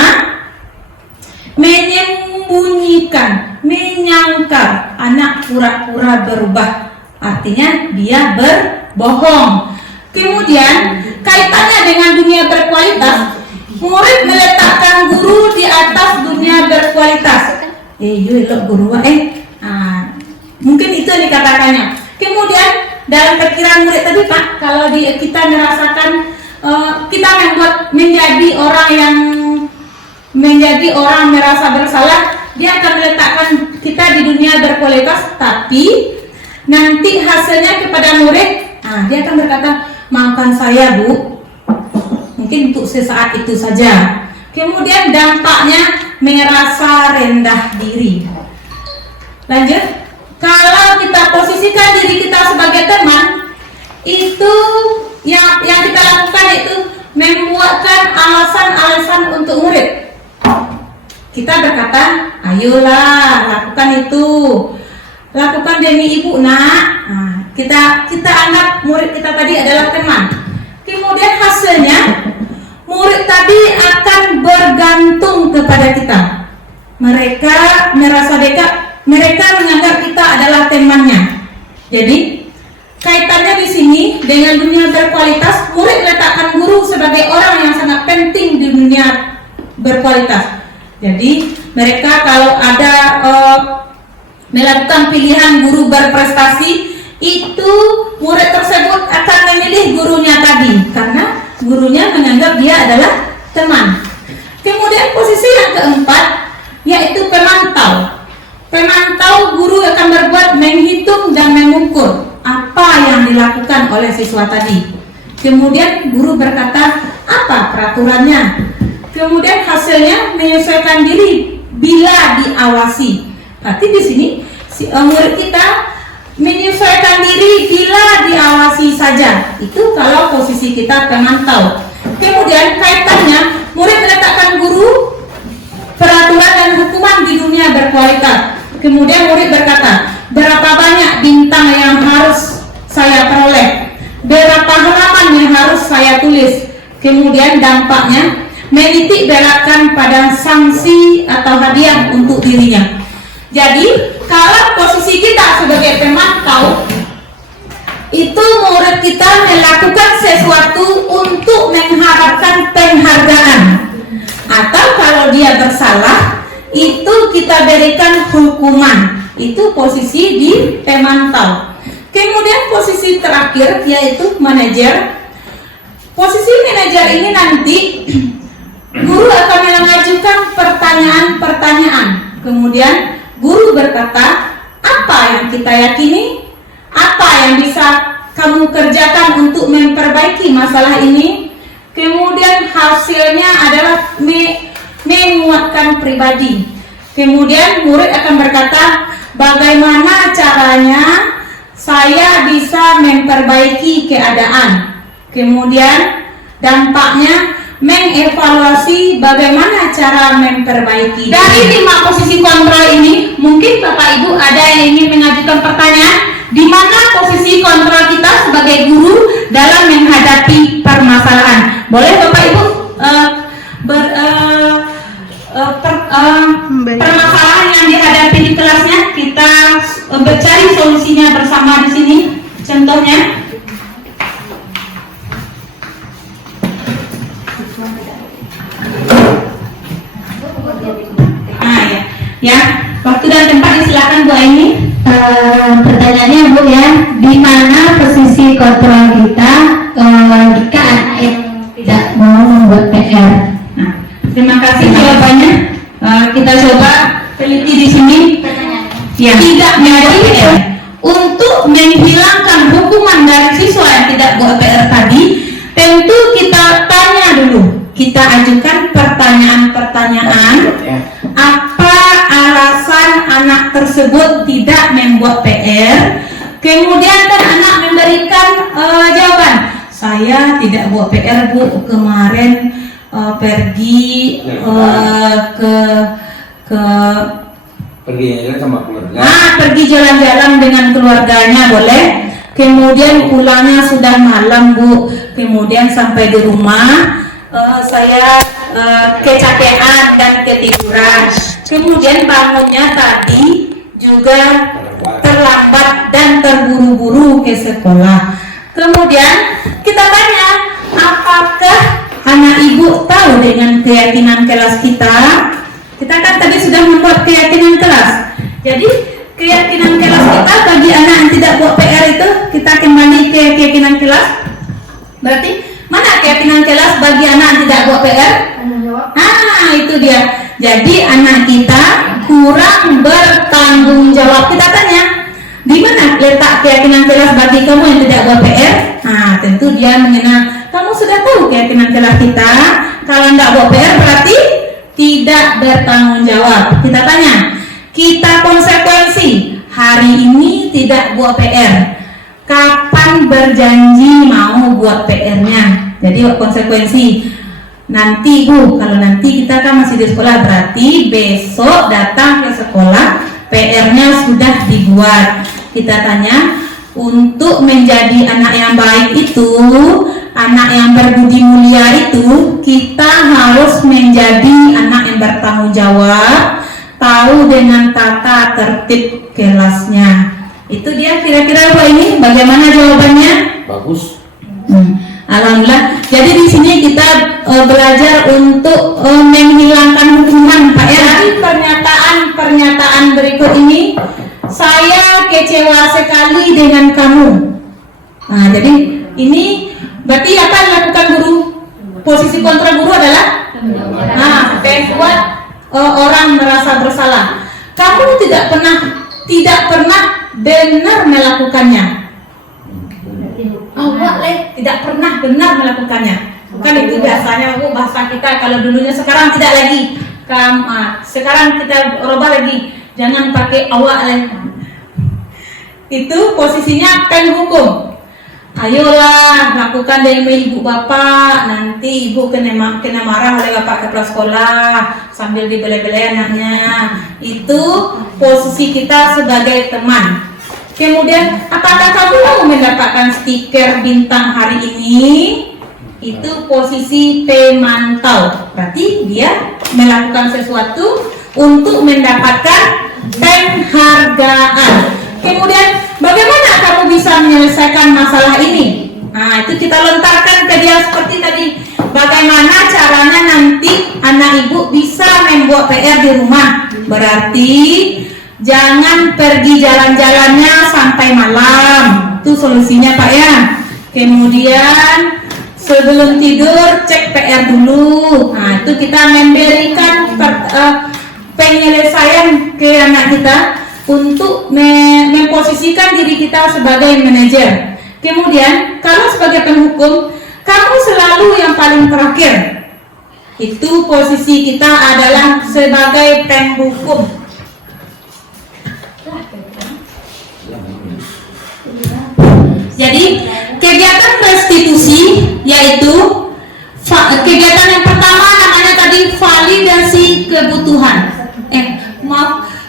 menyembunyikan, menyangkal, anak pura-pura berubah, artinya dia berbohong. Kemudian kaitannya dengan dunia berkualitas, murid meletakkan guru di atas dunia berkualitas. Mungkin itu yang dikatakannya. Kemudian dalam pikiran murid tadi Pak, kalau kita merasakan kita menjadi orang merasa bersalah, dia akan meletakkan kita di dunia berkualitas, tapi nanti hasilnya kepada murid, dia akan berkata, maafkan saya Bu, mungkin untuk sesaat itu saja. Kemudian dampaknya merasa rendah diri. Lanjut. Kalau kita posisikan diri kita sebagai teman, itu yang kita lakukan itu membuatkan alasan-alasan untuk murid. Kita berkata, ayolah lakukan itu, lakukan demi ibu nak. Kita anggap murid kita tadi adalah teman. Kemudian hasilnya murid tadi akan bergantung kepada kita. Mereka merasa dekat. mereka menganggap kita adalah temannya. Jadi kaitannya di sini dengan dunia berkualitas, murid letakkan guru sebagai orang yang sangat penting di dunia berkualitas. Jadi mereka kalau ada melakukan pilihan guru berprestasi, itu murid tersebut akan memilih gurunya tadi karena gurunya menganggap dia adalah teman. Kemudian posisi yang keempat yaitu pemantau. Pemantau, guru akan berbuat menghitung dan mengukur apa yang dilakukan oleh siswa tadi. Kemudian guru berkata apa peraturannya. Kemudian hasilnya menyesuaikan diri bila diawasi. Berarti di sini murid kita menyesuaikan diri bila diawasi saja. Itu kalau posisi kita pemantau. Kemudian kaitannya murid meletakkan guru, peraturan dan hukuman di dunia berkualitas. Kemudian murid berkata, berapa banyak bintang yang harus saya peroleh, berapa halaman yang harus saya tulis. Kemudian dampaknya menitik beratkan pada sanksi atau hadiah untuk dirinya. Jadi kalau posisi kita sebagai pemantau, itu murid kita melakukan sesuatu untuk mengharapkan penghargaan, atau kalau dia bersalah itu kita berikan hukuman. Itu posisi di pemantau. Kemudian posisi terakhir yaitu manajer. Posisi manajer ini nanti guru akan mengajukan pertanyaan-pertanyaan. Kemudian guru berkata, apa yang kita yakini? Apa yang bisa kamu kerjakan untuk memperbaiki masalah ini? Kemudian hasilnya adalah menguatkan pribadi. Kemudian murid akan berkata, bagaimana caranya saya bisa memperbaiki keadaan. Kemudian dampaknya mengevaluasi bagaimana cara memperbaiki. Dari 5 posisi kontrol ini, mungkin Bapak Ibu ada yang ingin mengajukan pertanyaan, di mana posisi kontrol kita sebagai guru dalam menghadapi permasalahan. Boleh Bapak Ibu permasalahan yang dihadapi di kelasnya kita mencari solusinya bersama di sini. Contohnya, ya, waktu dan tempat silakan Bu Aini. Pertanyaannya Bu ya, di mana posisi kontrol kita jika anak yang tidak mau membuat PR? Nah, terima kasih jawabannya. Kita coba teliti di sini. Ya, tidak membuat PR. Untuk menghilangkan hukuman dari siswa yang tidak buat PR tadi, tentu kita tanya dulu. Kita ajukan pertanyaan-pertanyaan. Apa alasan anak tersebut tidak membuat PR? Kemudian kan anak memberikan jawaban, saya tidak buat PR Bu, kemarin pergi pergi sama keluarga. Pergi jalan-jalan dengan keluarganya, boleh. Kemudian pulangnya sudah malam Bu. Kemudian sampai di rumah saya kecapean dan ketiduran. Kemudian bangunnya tadi juga terlambat dan terburu-buru ke sekolah. Kemudian kita tanya, apakah anak ibu tahu dengan keyakinan kelas kita? Kita kan tadi sudah membuat keyakinan kelas. Jadi keyakinan kelas kita bagi anak yang tidak buat PR itu, kita kembali ke keyakinan kelas. Berarti mana keyakinan kelas bagi anak yang tidak buat PR? Itu dia. Jadi anak kita kurang bertanggung jawab. Kita tanya, di mana letak keyakinan kelas bagi kamu yang tidak buat PR? Tentu dia mengenal. Kamu sudah tahu keyakinan kelas kita. Kalau tidak buat PR berarti tidak bertanggung jawab. Kita tanya, kita konsekuensi hari ini tidak buat PR. Kapan berjanji mau buat PR-nya? Jadi konsekuensi. Nanti Bu, kalau nanti kita kan masih di sekolah, berarti besok datang ke sekolah PR-nya sudah dibuat. Kita tanya, untuk menjadi anak yang baik itu, anak yang berbudi mulia itu, kita harus menjadi anak yang bertanggung jawab, tahu dengan tata tertib kelasnya. Itu dia kira-kira Bu ini bagaimana jawabannya? Bagus. Alhamdulillah. Jadi di sini kita belajar untuk menghilangkan hukuman, Pak ya. Dari pernyataan berikut ini, saya kecewa sekali dengan kamu. Nah, jadi ini berarti apa yang dilakukan guru? Posisi kontra guru adalah membuat orang merasa bersalah. Kamu tidak pernah benar melakukannya. Tidak pernah benar melakukannya. Kan itu biasanya Bu bahasa kita kalau dulunya, sekarang tidak lagi. Sekarang kita rubah lagi. Jangan pakai awak lagi. Itu posisinya penghukum. Ayolah lakukan demi ibu bapak, nanti ibu kena marah oleh bapak kepala sekolah sambil dibele-bele anaknya. Itu posisi kita sebagai teman. Kemudian apakah kamu mau mendapatkan stiker bintang hari ini? Itu posisi pemantau. Berarti dia melakukan sesuatu untuk mendapatkan penghargaan. Kemudian bagaimana kamu bisa menyelesaikan masalah ini? Nah, itu kita lontarkan ke dia seperti tadi. Bagaimana caranya nanti anak ibu bisa membuat PR di rumah? Berarti jangan pergi jalan-jalannya sampai malam. Itu solusinya Pak ya. Kemudian sebelum tidur cek PR dulu. Nah, itu kita memberikan penyelesaian ke anak kita untuk memposisikan diri kita sebagai manajer. Kemudian kalau sebagai penghukum, kamu selalu yang paling terakhir. Itu posisi kita adalah sebagai penghukum. Jadi kegiatan restitusi yaitu kegiatan yang pertama namanya tadi validasi kebutuhan.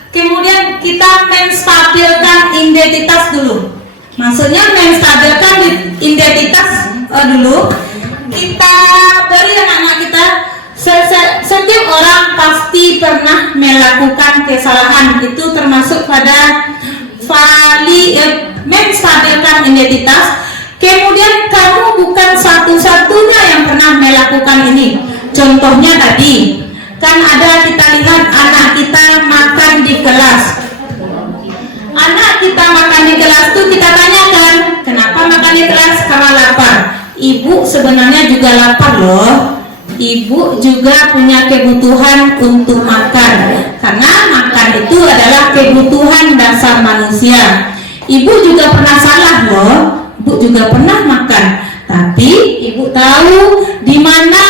Kemudian kita menstabilkan identitas dulu. Maksudnya menstabilkan identitas dulu. Kita beri anak-anak kita, setiap orang pasti pernah melakukan kesalahan. Itu termasuk pada menstabilkan identitas. Kemudian kamu bukan satu-satunya yang pernah melakukan ini. Contohnya tadi kan ada, kita lihat anak kita makan di kelas. Anak kita makan di kelas tuh kita tanyakan, kenapa makan di kelas? Karena lapar. Ibu sebenarnya juga lapar loh. Ibu juga punya kebutuhan untuk makan. Karena makan itu adalah kebutuhan dasar manusia. Ibu juga pernah salah loh. Ibu juga pernah makan. Tapi ibu tahu di mana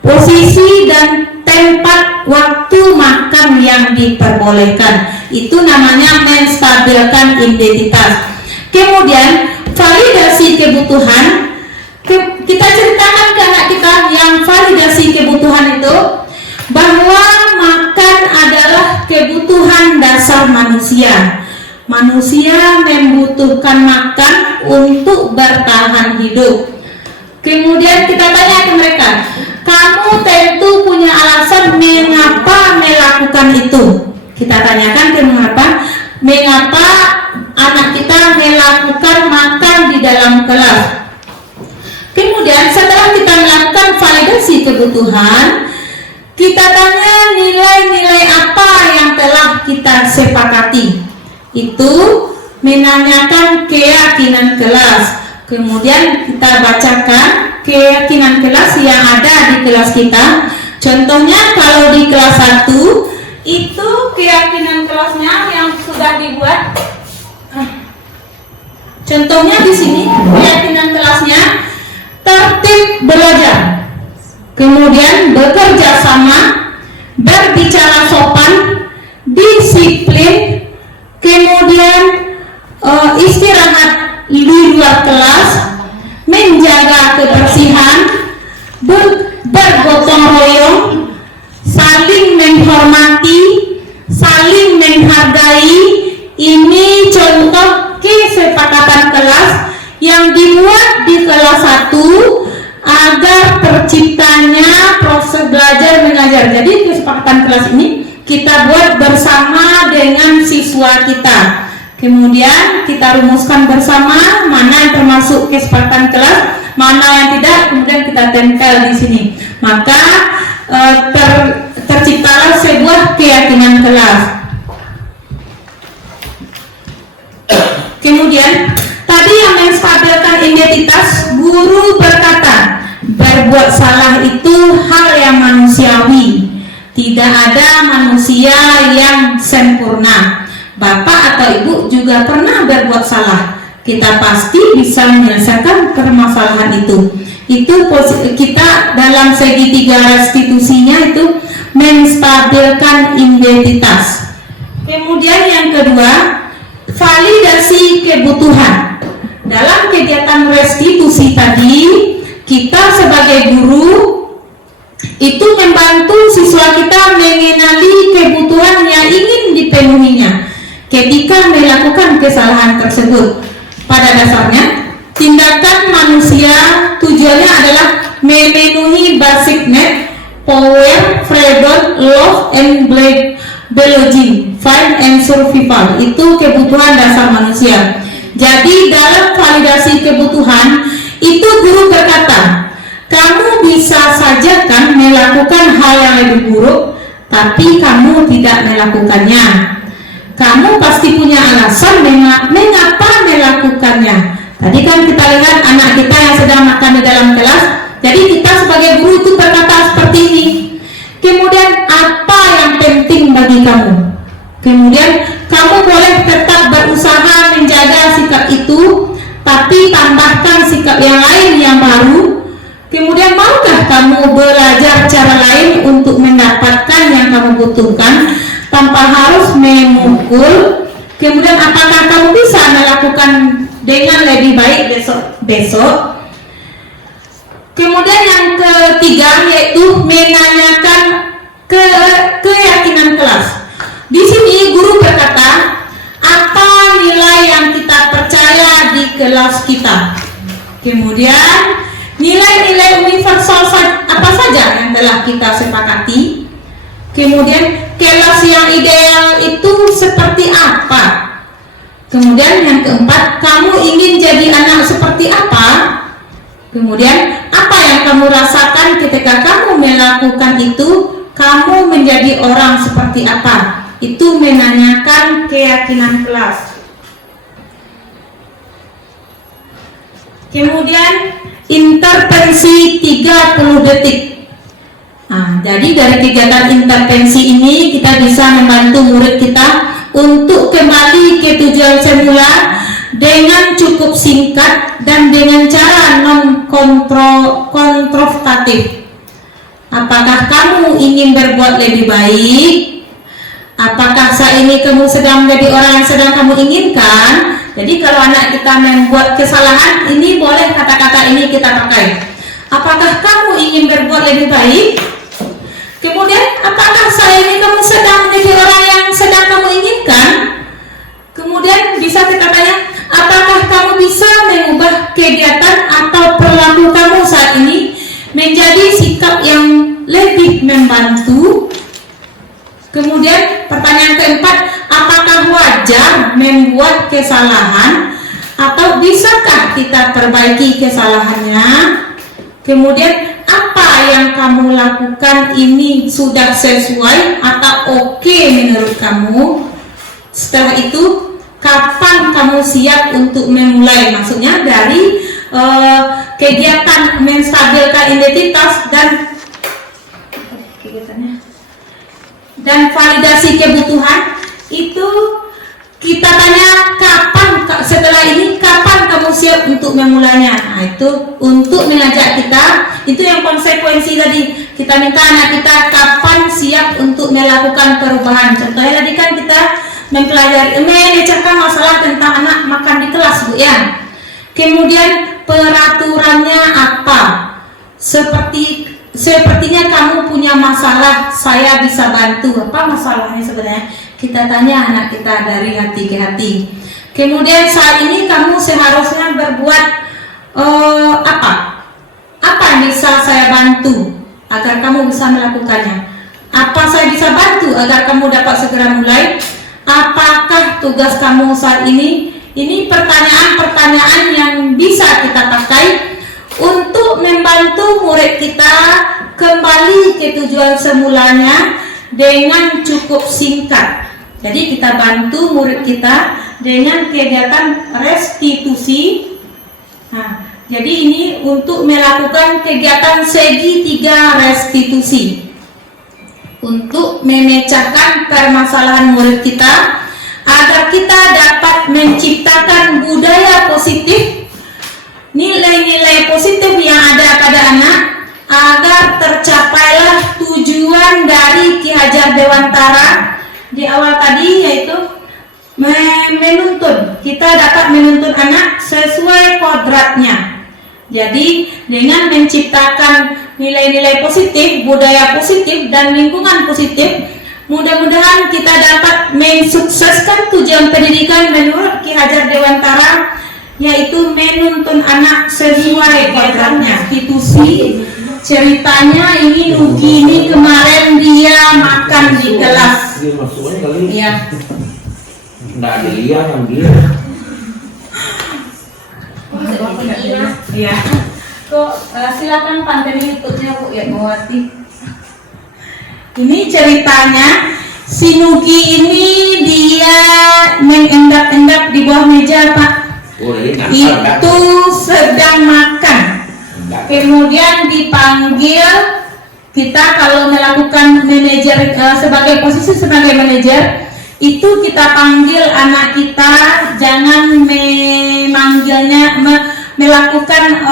posisi dan tempat waktu makan yang diperbolehkan. Itu namanya menstabilkan identitas. Kemudian validasi kebutuhan, kita ceritakan ke anak kita yang validasi kebutuhan itu bahwa makan adalah kebutuhan dasar manusia. Manusia membutuhkan makan untuk bertahan hidup. Kemudian kita tanya ke mereka, kamu tentu punya alasan mengapa melakukan itu. Kita tanyakan mengapa anak kita melakukan makan di dalam kelas. Kemudian setelah kita melakukan validasi kebutuhan, kita tanya nilai-nilai apa yang telah kita sepakati. Itu menanyakan keyakinan kelas. Kemudian kita bacakan keyakinan kelas yang ada di kelas kita. Contohnya kalau di kelas 1 itu keyakinan kelasnya yang sudah dibuat. Contohnya di sini keyakinan kelasnya tertib belajar. Kemudian bekerja sama, berbicara sopan, disiplin, kemudian istirahat di luar kelas, menjaga kebersihan, bergotong royong, saling menghormati, saling menghargai. Ini contoh kesepakatan kelas yang dibuat di kelas 1 agar terciptanya proses belajar mengajar. Jadi kesepakatan kelas ini kita buat bersama dengan siswa kita. Kemudian kita rumuskan bersama mana yang termasuk kesepakatan kelas, mana yang tidak, kemudian kita tempel di sini. Maka terciptalah sebuah keyakinan kelas. Kemudian tadi yang menstabilkan identitas, guru berkata berbuat salah itu hal yang manusiawi. Tidak ada manusia yang sempurna. Bapak atau ibu juga pernah berbuat salah. Kita pasti bisa menyelesaikan permasalahan itu. Itu kita dalam segitiga restitusinya itu menstabilkan identitas. Kemudian yang kedua, validasi kebutuhan. Dalam kegiatan restitusi tadi, kita sebagai guru itu membantu siswa kita mengenali kebutuhan yang ingin dipenuhinya ketika melakukan kesalahan tersebut. Pada dasarnya, tindakan manusia tujuannya adalah memenuhi basic need, power, freedom, love, and belonging, find and survival. Itu kebutuhan dasar manusia. Jadi dalam validasi kebutuhan itu guru berkata, kamu bisa saja kan melakukan hal yang lebih buruk, tapi kamu tidak melakukannya. Kamu pasti punya alasan mengapa melakukannya. Tadi kan kita lihat anak kita yang sedang makan di dalam kelas. Jadi kita sebagai guru itu berkata seperti ini. Kemudian apa yang penting bagi kamu? Kemudian kamu boleh tetap berusaha menjaga sikap itu, tapi tambahkan sikap yang lain yang baru. Kemudian maukah kamu belajar cara lain untuk mendapatkan yang kamu butuhkan tanpa harus memukul? Kemudian apakah kamu bisa melakukan dengan lebih baik besok? Kemudian yang ketiga yaitu menanyakan keyakinan kelas. Di sini guru berkata, apa nilai yang kita percaya di kelas kita? Kemudian nilai-nilai universal apa saja yang telah kita sepakati? Kemudian kelas yang ideal itu seperti apa? Kemudian yang keempat, kamu ingin jadi anak seperti apa? Kemudian apa yang kamu rasakan ketika kamu melakukan itu? Kamu menjadi orang seperti apa? Itu menanyakan keyakinan kelas. Kemudian intervensi 30 detik. Nah, jadi dari kegiatan intervensi ini kita bisa membantu murid kita untuk kembali ke tujuan semula dengan cukup singkat dan dengan cara non-konfrontatif. Apakah kamu ingin berbuat lebih baik? Apakah saat ini kamu sedang menjadi orang yang sedang kamu inginkan? Jadi kalau anak kita membuat kesalahan, ini boleh kata-kata ini kita pakai. Apakah kamu ingin berbuat lebih baik? Kemudian, apakah saat ini kamu sedang menjadi orang yang sedang kamu inginkan? Kemudian bisa kita tanya, apakah kamu bisa mengubah kegiatan atau perilaku kamu saat ini menjadi sikap yang lebih membantu? Kemudian pertanyaan keempat, apakah wajar membuat kesalahan atau bisakah kita perbaiki kesalahannya? Kemudian apa yang kamu lakukan ini sudah sesuai atau oke menurut kamu? Setelah itu, kapan kamu siap untuk memulai? Maksudnya dari kegiatan menstabilkan identitas dan validasi kebutuhan itu kita tanya kapan, setelah ini kapan kamu siap untuk memulainya. Nah, itu untuk mengajak kita, itu yang konsekuensi tadi, kita minta anak kita kapan siap untuk melakukan perubahan. Contohnya tadi kan kita mempelajari memecahkan masalah tentang anak makan di kelas, Bu ya. Kemudian peraturannya apa? Sepertinya kamu punya masalah, saya bisa bantu. Apa masalahnya sebenarnya? Kita tanya anak kita dari hati ke hati. Kemudian saat ini kamu seharusnya berbuat apa? Apa yang bisa saya bantu agar kamu bisa melakukannya? Apa saya bisa bantu agar kamu dapat segera mulai? Apakah tugas kamu saat ini? Ini pertanyaan-pertanyaan yang bisa kita pakai untuk membantu murid kita kembali ke tujuan semulanya dengan cukup singkat. Jadi kita bantu murid kita dengan kegiatan restitusi. Nah, jadi ini untuk melakukan kegiatan segitiga restitusi untuk memecahkan permasalahan murid kita agar kita dapat menciptakan budaya positif, nilai-nilai positif yang ada pada anak, agar tercapailah tujuan dari Ki Hajar Dewantara di awal tadi, yaitu menuntun. Kita dapat menuntun anak sesuai kodratnya. Jadi dengan menciptakan nilai-nilai positif, budaya positif, dan lingkungan positif, mudah-mudahan kita dapat mensukseskan tujuan pendidikan menurut Ki Hajar Dewantara, yaitu menuntun anak sesuai kodratnya. Institusi ceritanya ini Nugi ini kemarin dia makan di kelas. Dia masuknya kali. Iya. Nggak ada liang yang dia. Iya. Kok silakan pantengin ikutnya Bu ya, Mawati. Ini ceritanya si Nugi ini dia mengendap-endap di bawah meja, Pak. Itu sedang makan. Kemudian dipanggil, kita kalau melakukan manajer sebagai posisi sebagai manajer itu kita panggil anak kita, jangan memanggilnya melakukan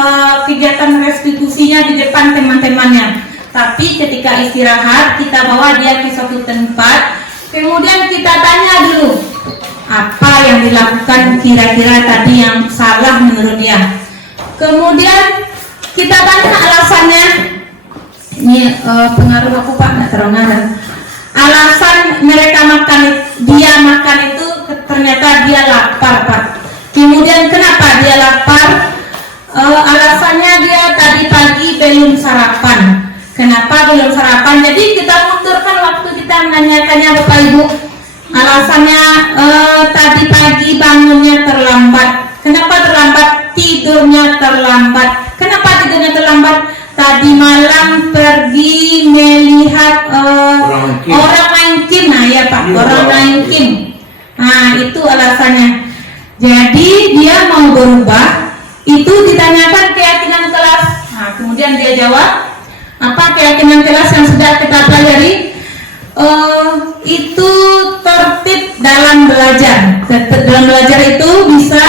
kegiatan restitusinya di depan teman-temannya, tapi ketika istirahat kita bawa dia ke suatu tempat, kemudian kita tanya dulu apa yang dilakukan kira-kira tadi yang salah menurut dia. Kemudian kita tanya alasannya. Ini pengaruh aku Pak, nggak terlalu ngaruh. Alasan mereka dia makan itu ternyata dia lapar Pak. Kemudian kenapa dia lapar? Alasannya dia tadi pagi belum sarapan. Kenapa belum sarapan? Jadi kita mundurkan waktu kita menanyakannya Bapak Ibu. Alasannya tadi pagi bangunnya terlambat. Kenapa terlambat? Tidurnya terlambat. Kenapa tidurnya terlambat? Tadi malam pergi melihat orang main game. Nah ya Pak, orang main game. Nah itu alasannya. Jadi dia mau berubah. Itu ditanyakan keyakinan kelas. Nah kemudian dia jawab, apa keyakinan kelas yang sudah kita pelajari? Itu tertib dalam belajar. Tertib dalam belajar itu bisa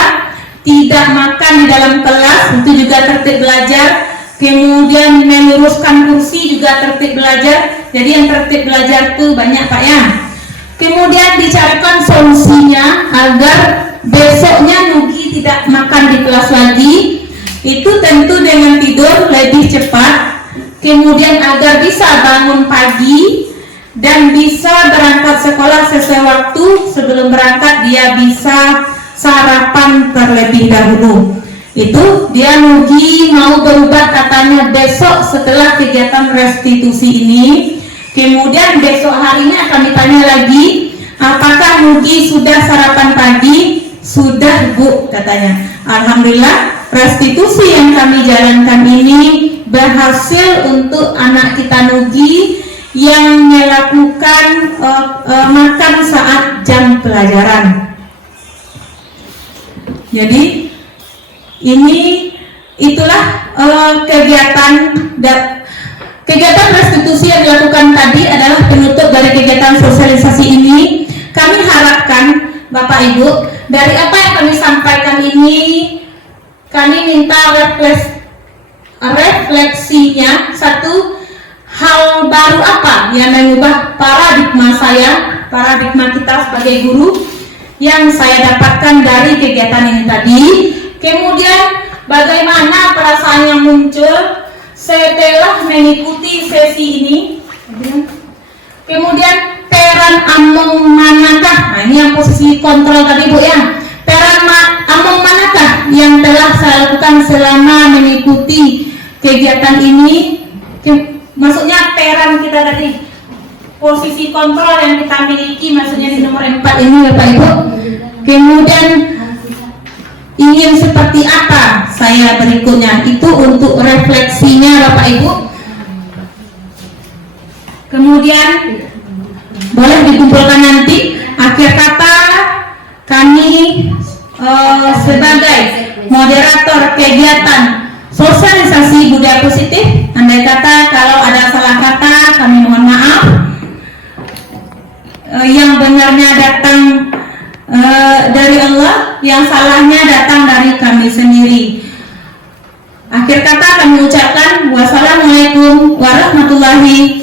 tidak makan di dalam kelas, itu juga tertib belajar. Kemudian meluruskan kursi juga tertib belajar. Jadi yang tertib belajar itu banyak Pak ya. Kemudian dicarikan solusinya agar besoknya Nugi tidak makan di kelas lagi. Itu tentu dengan tidur lebih cepat. Kemudian agar bisa bangun pagi dan bisa berangkat sekolah sesuai waktu. Sebelum berangkat dia bisa sarapan terlebih dahulu. Itu dia Nugi mau berubah katanya besok setelah kegiatan restitusi ini. Kemudian besok harinya akan ditanya lagi, apakah Nugi sudah sarapan pagi? Sudah Bu katanya. Alhamdulillah restitusi yang kami jalankan ini berhasil untuk anak kita Nugi yang melakukan makan saat jam pelajaran. Jadi itulah kegiatan restitusi yang dilakukan tadi adalah penutup dari kegiatan sosialisasi ini. Kami harapkan Bapak Ibu, dari apa yang kami sampaikan ini, kami minta refleksinya. Satu, hal baru apa yang mengubah paradigma kita sebagai guru yang saya dapatkan dari kegiatan ini tadi. Kemudian bagaimana perasaan yang muncul setelah mengikuti sesi ini. Kemudian peran among manakah? Nah ini yang posisi kontrol tadi Bu ya. Peran among manakah yang telah saya lakukan selama mengikuti kegiatan ini? Maksudnya peran kita tadi. posisi kontrol yang kita miliki, maksudnya di nomor 4 ini Bapak Ibu. Kemudian ingin seperti apa saya berikutnya, itu untuk refleksinya Bapak Ibu. Kemudian boleh dikumpulkan nanti. Akhir kata, kami sebagai moderator kegiatan sosialisasi budaya positif, andai kata kalau ada salah kata kami mohon maaf. Yang benarnya datang dari Allah, yang salahnya datang dari kami sendiri. Akhir kata kami ucapkan wassalamualaikum warahmatullahi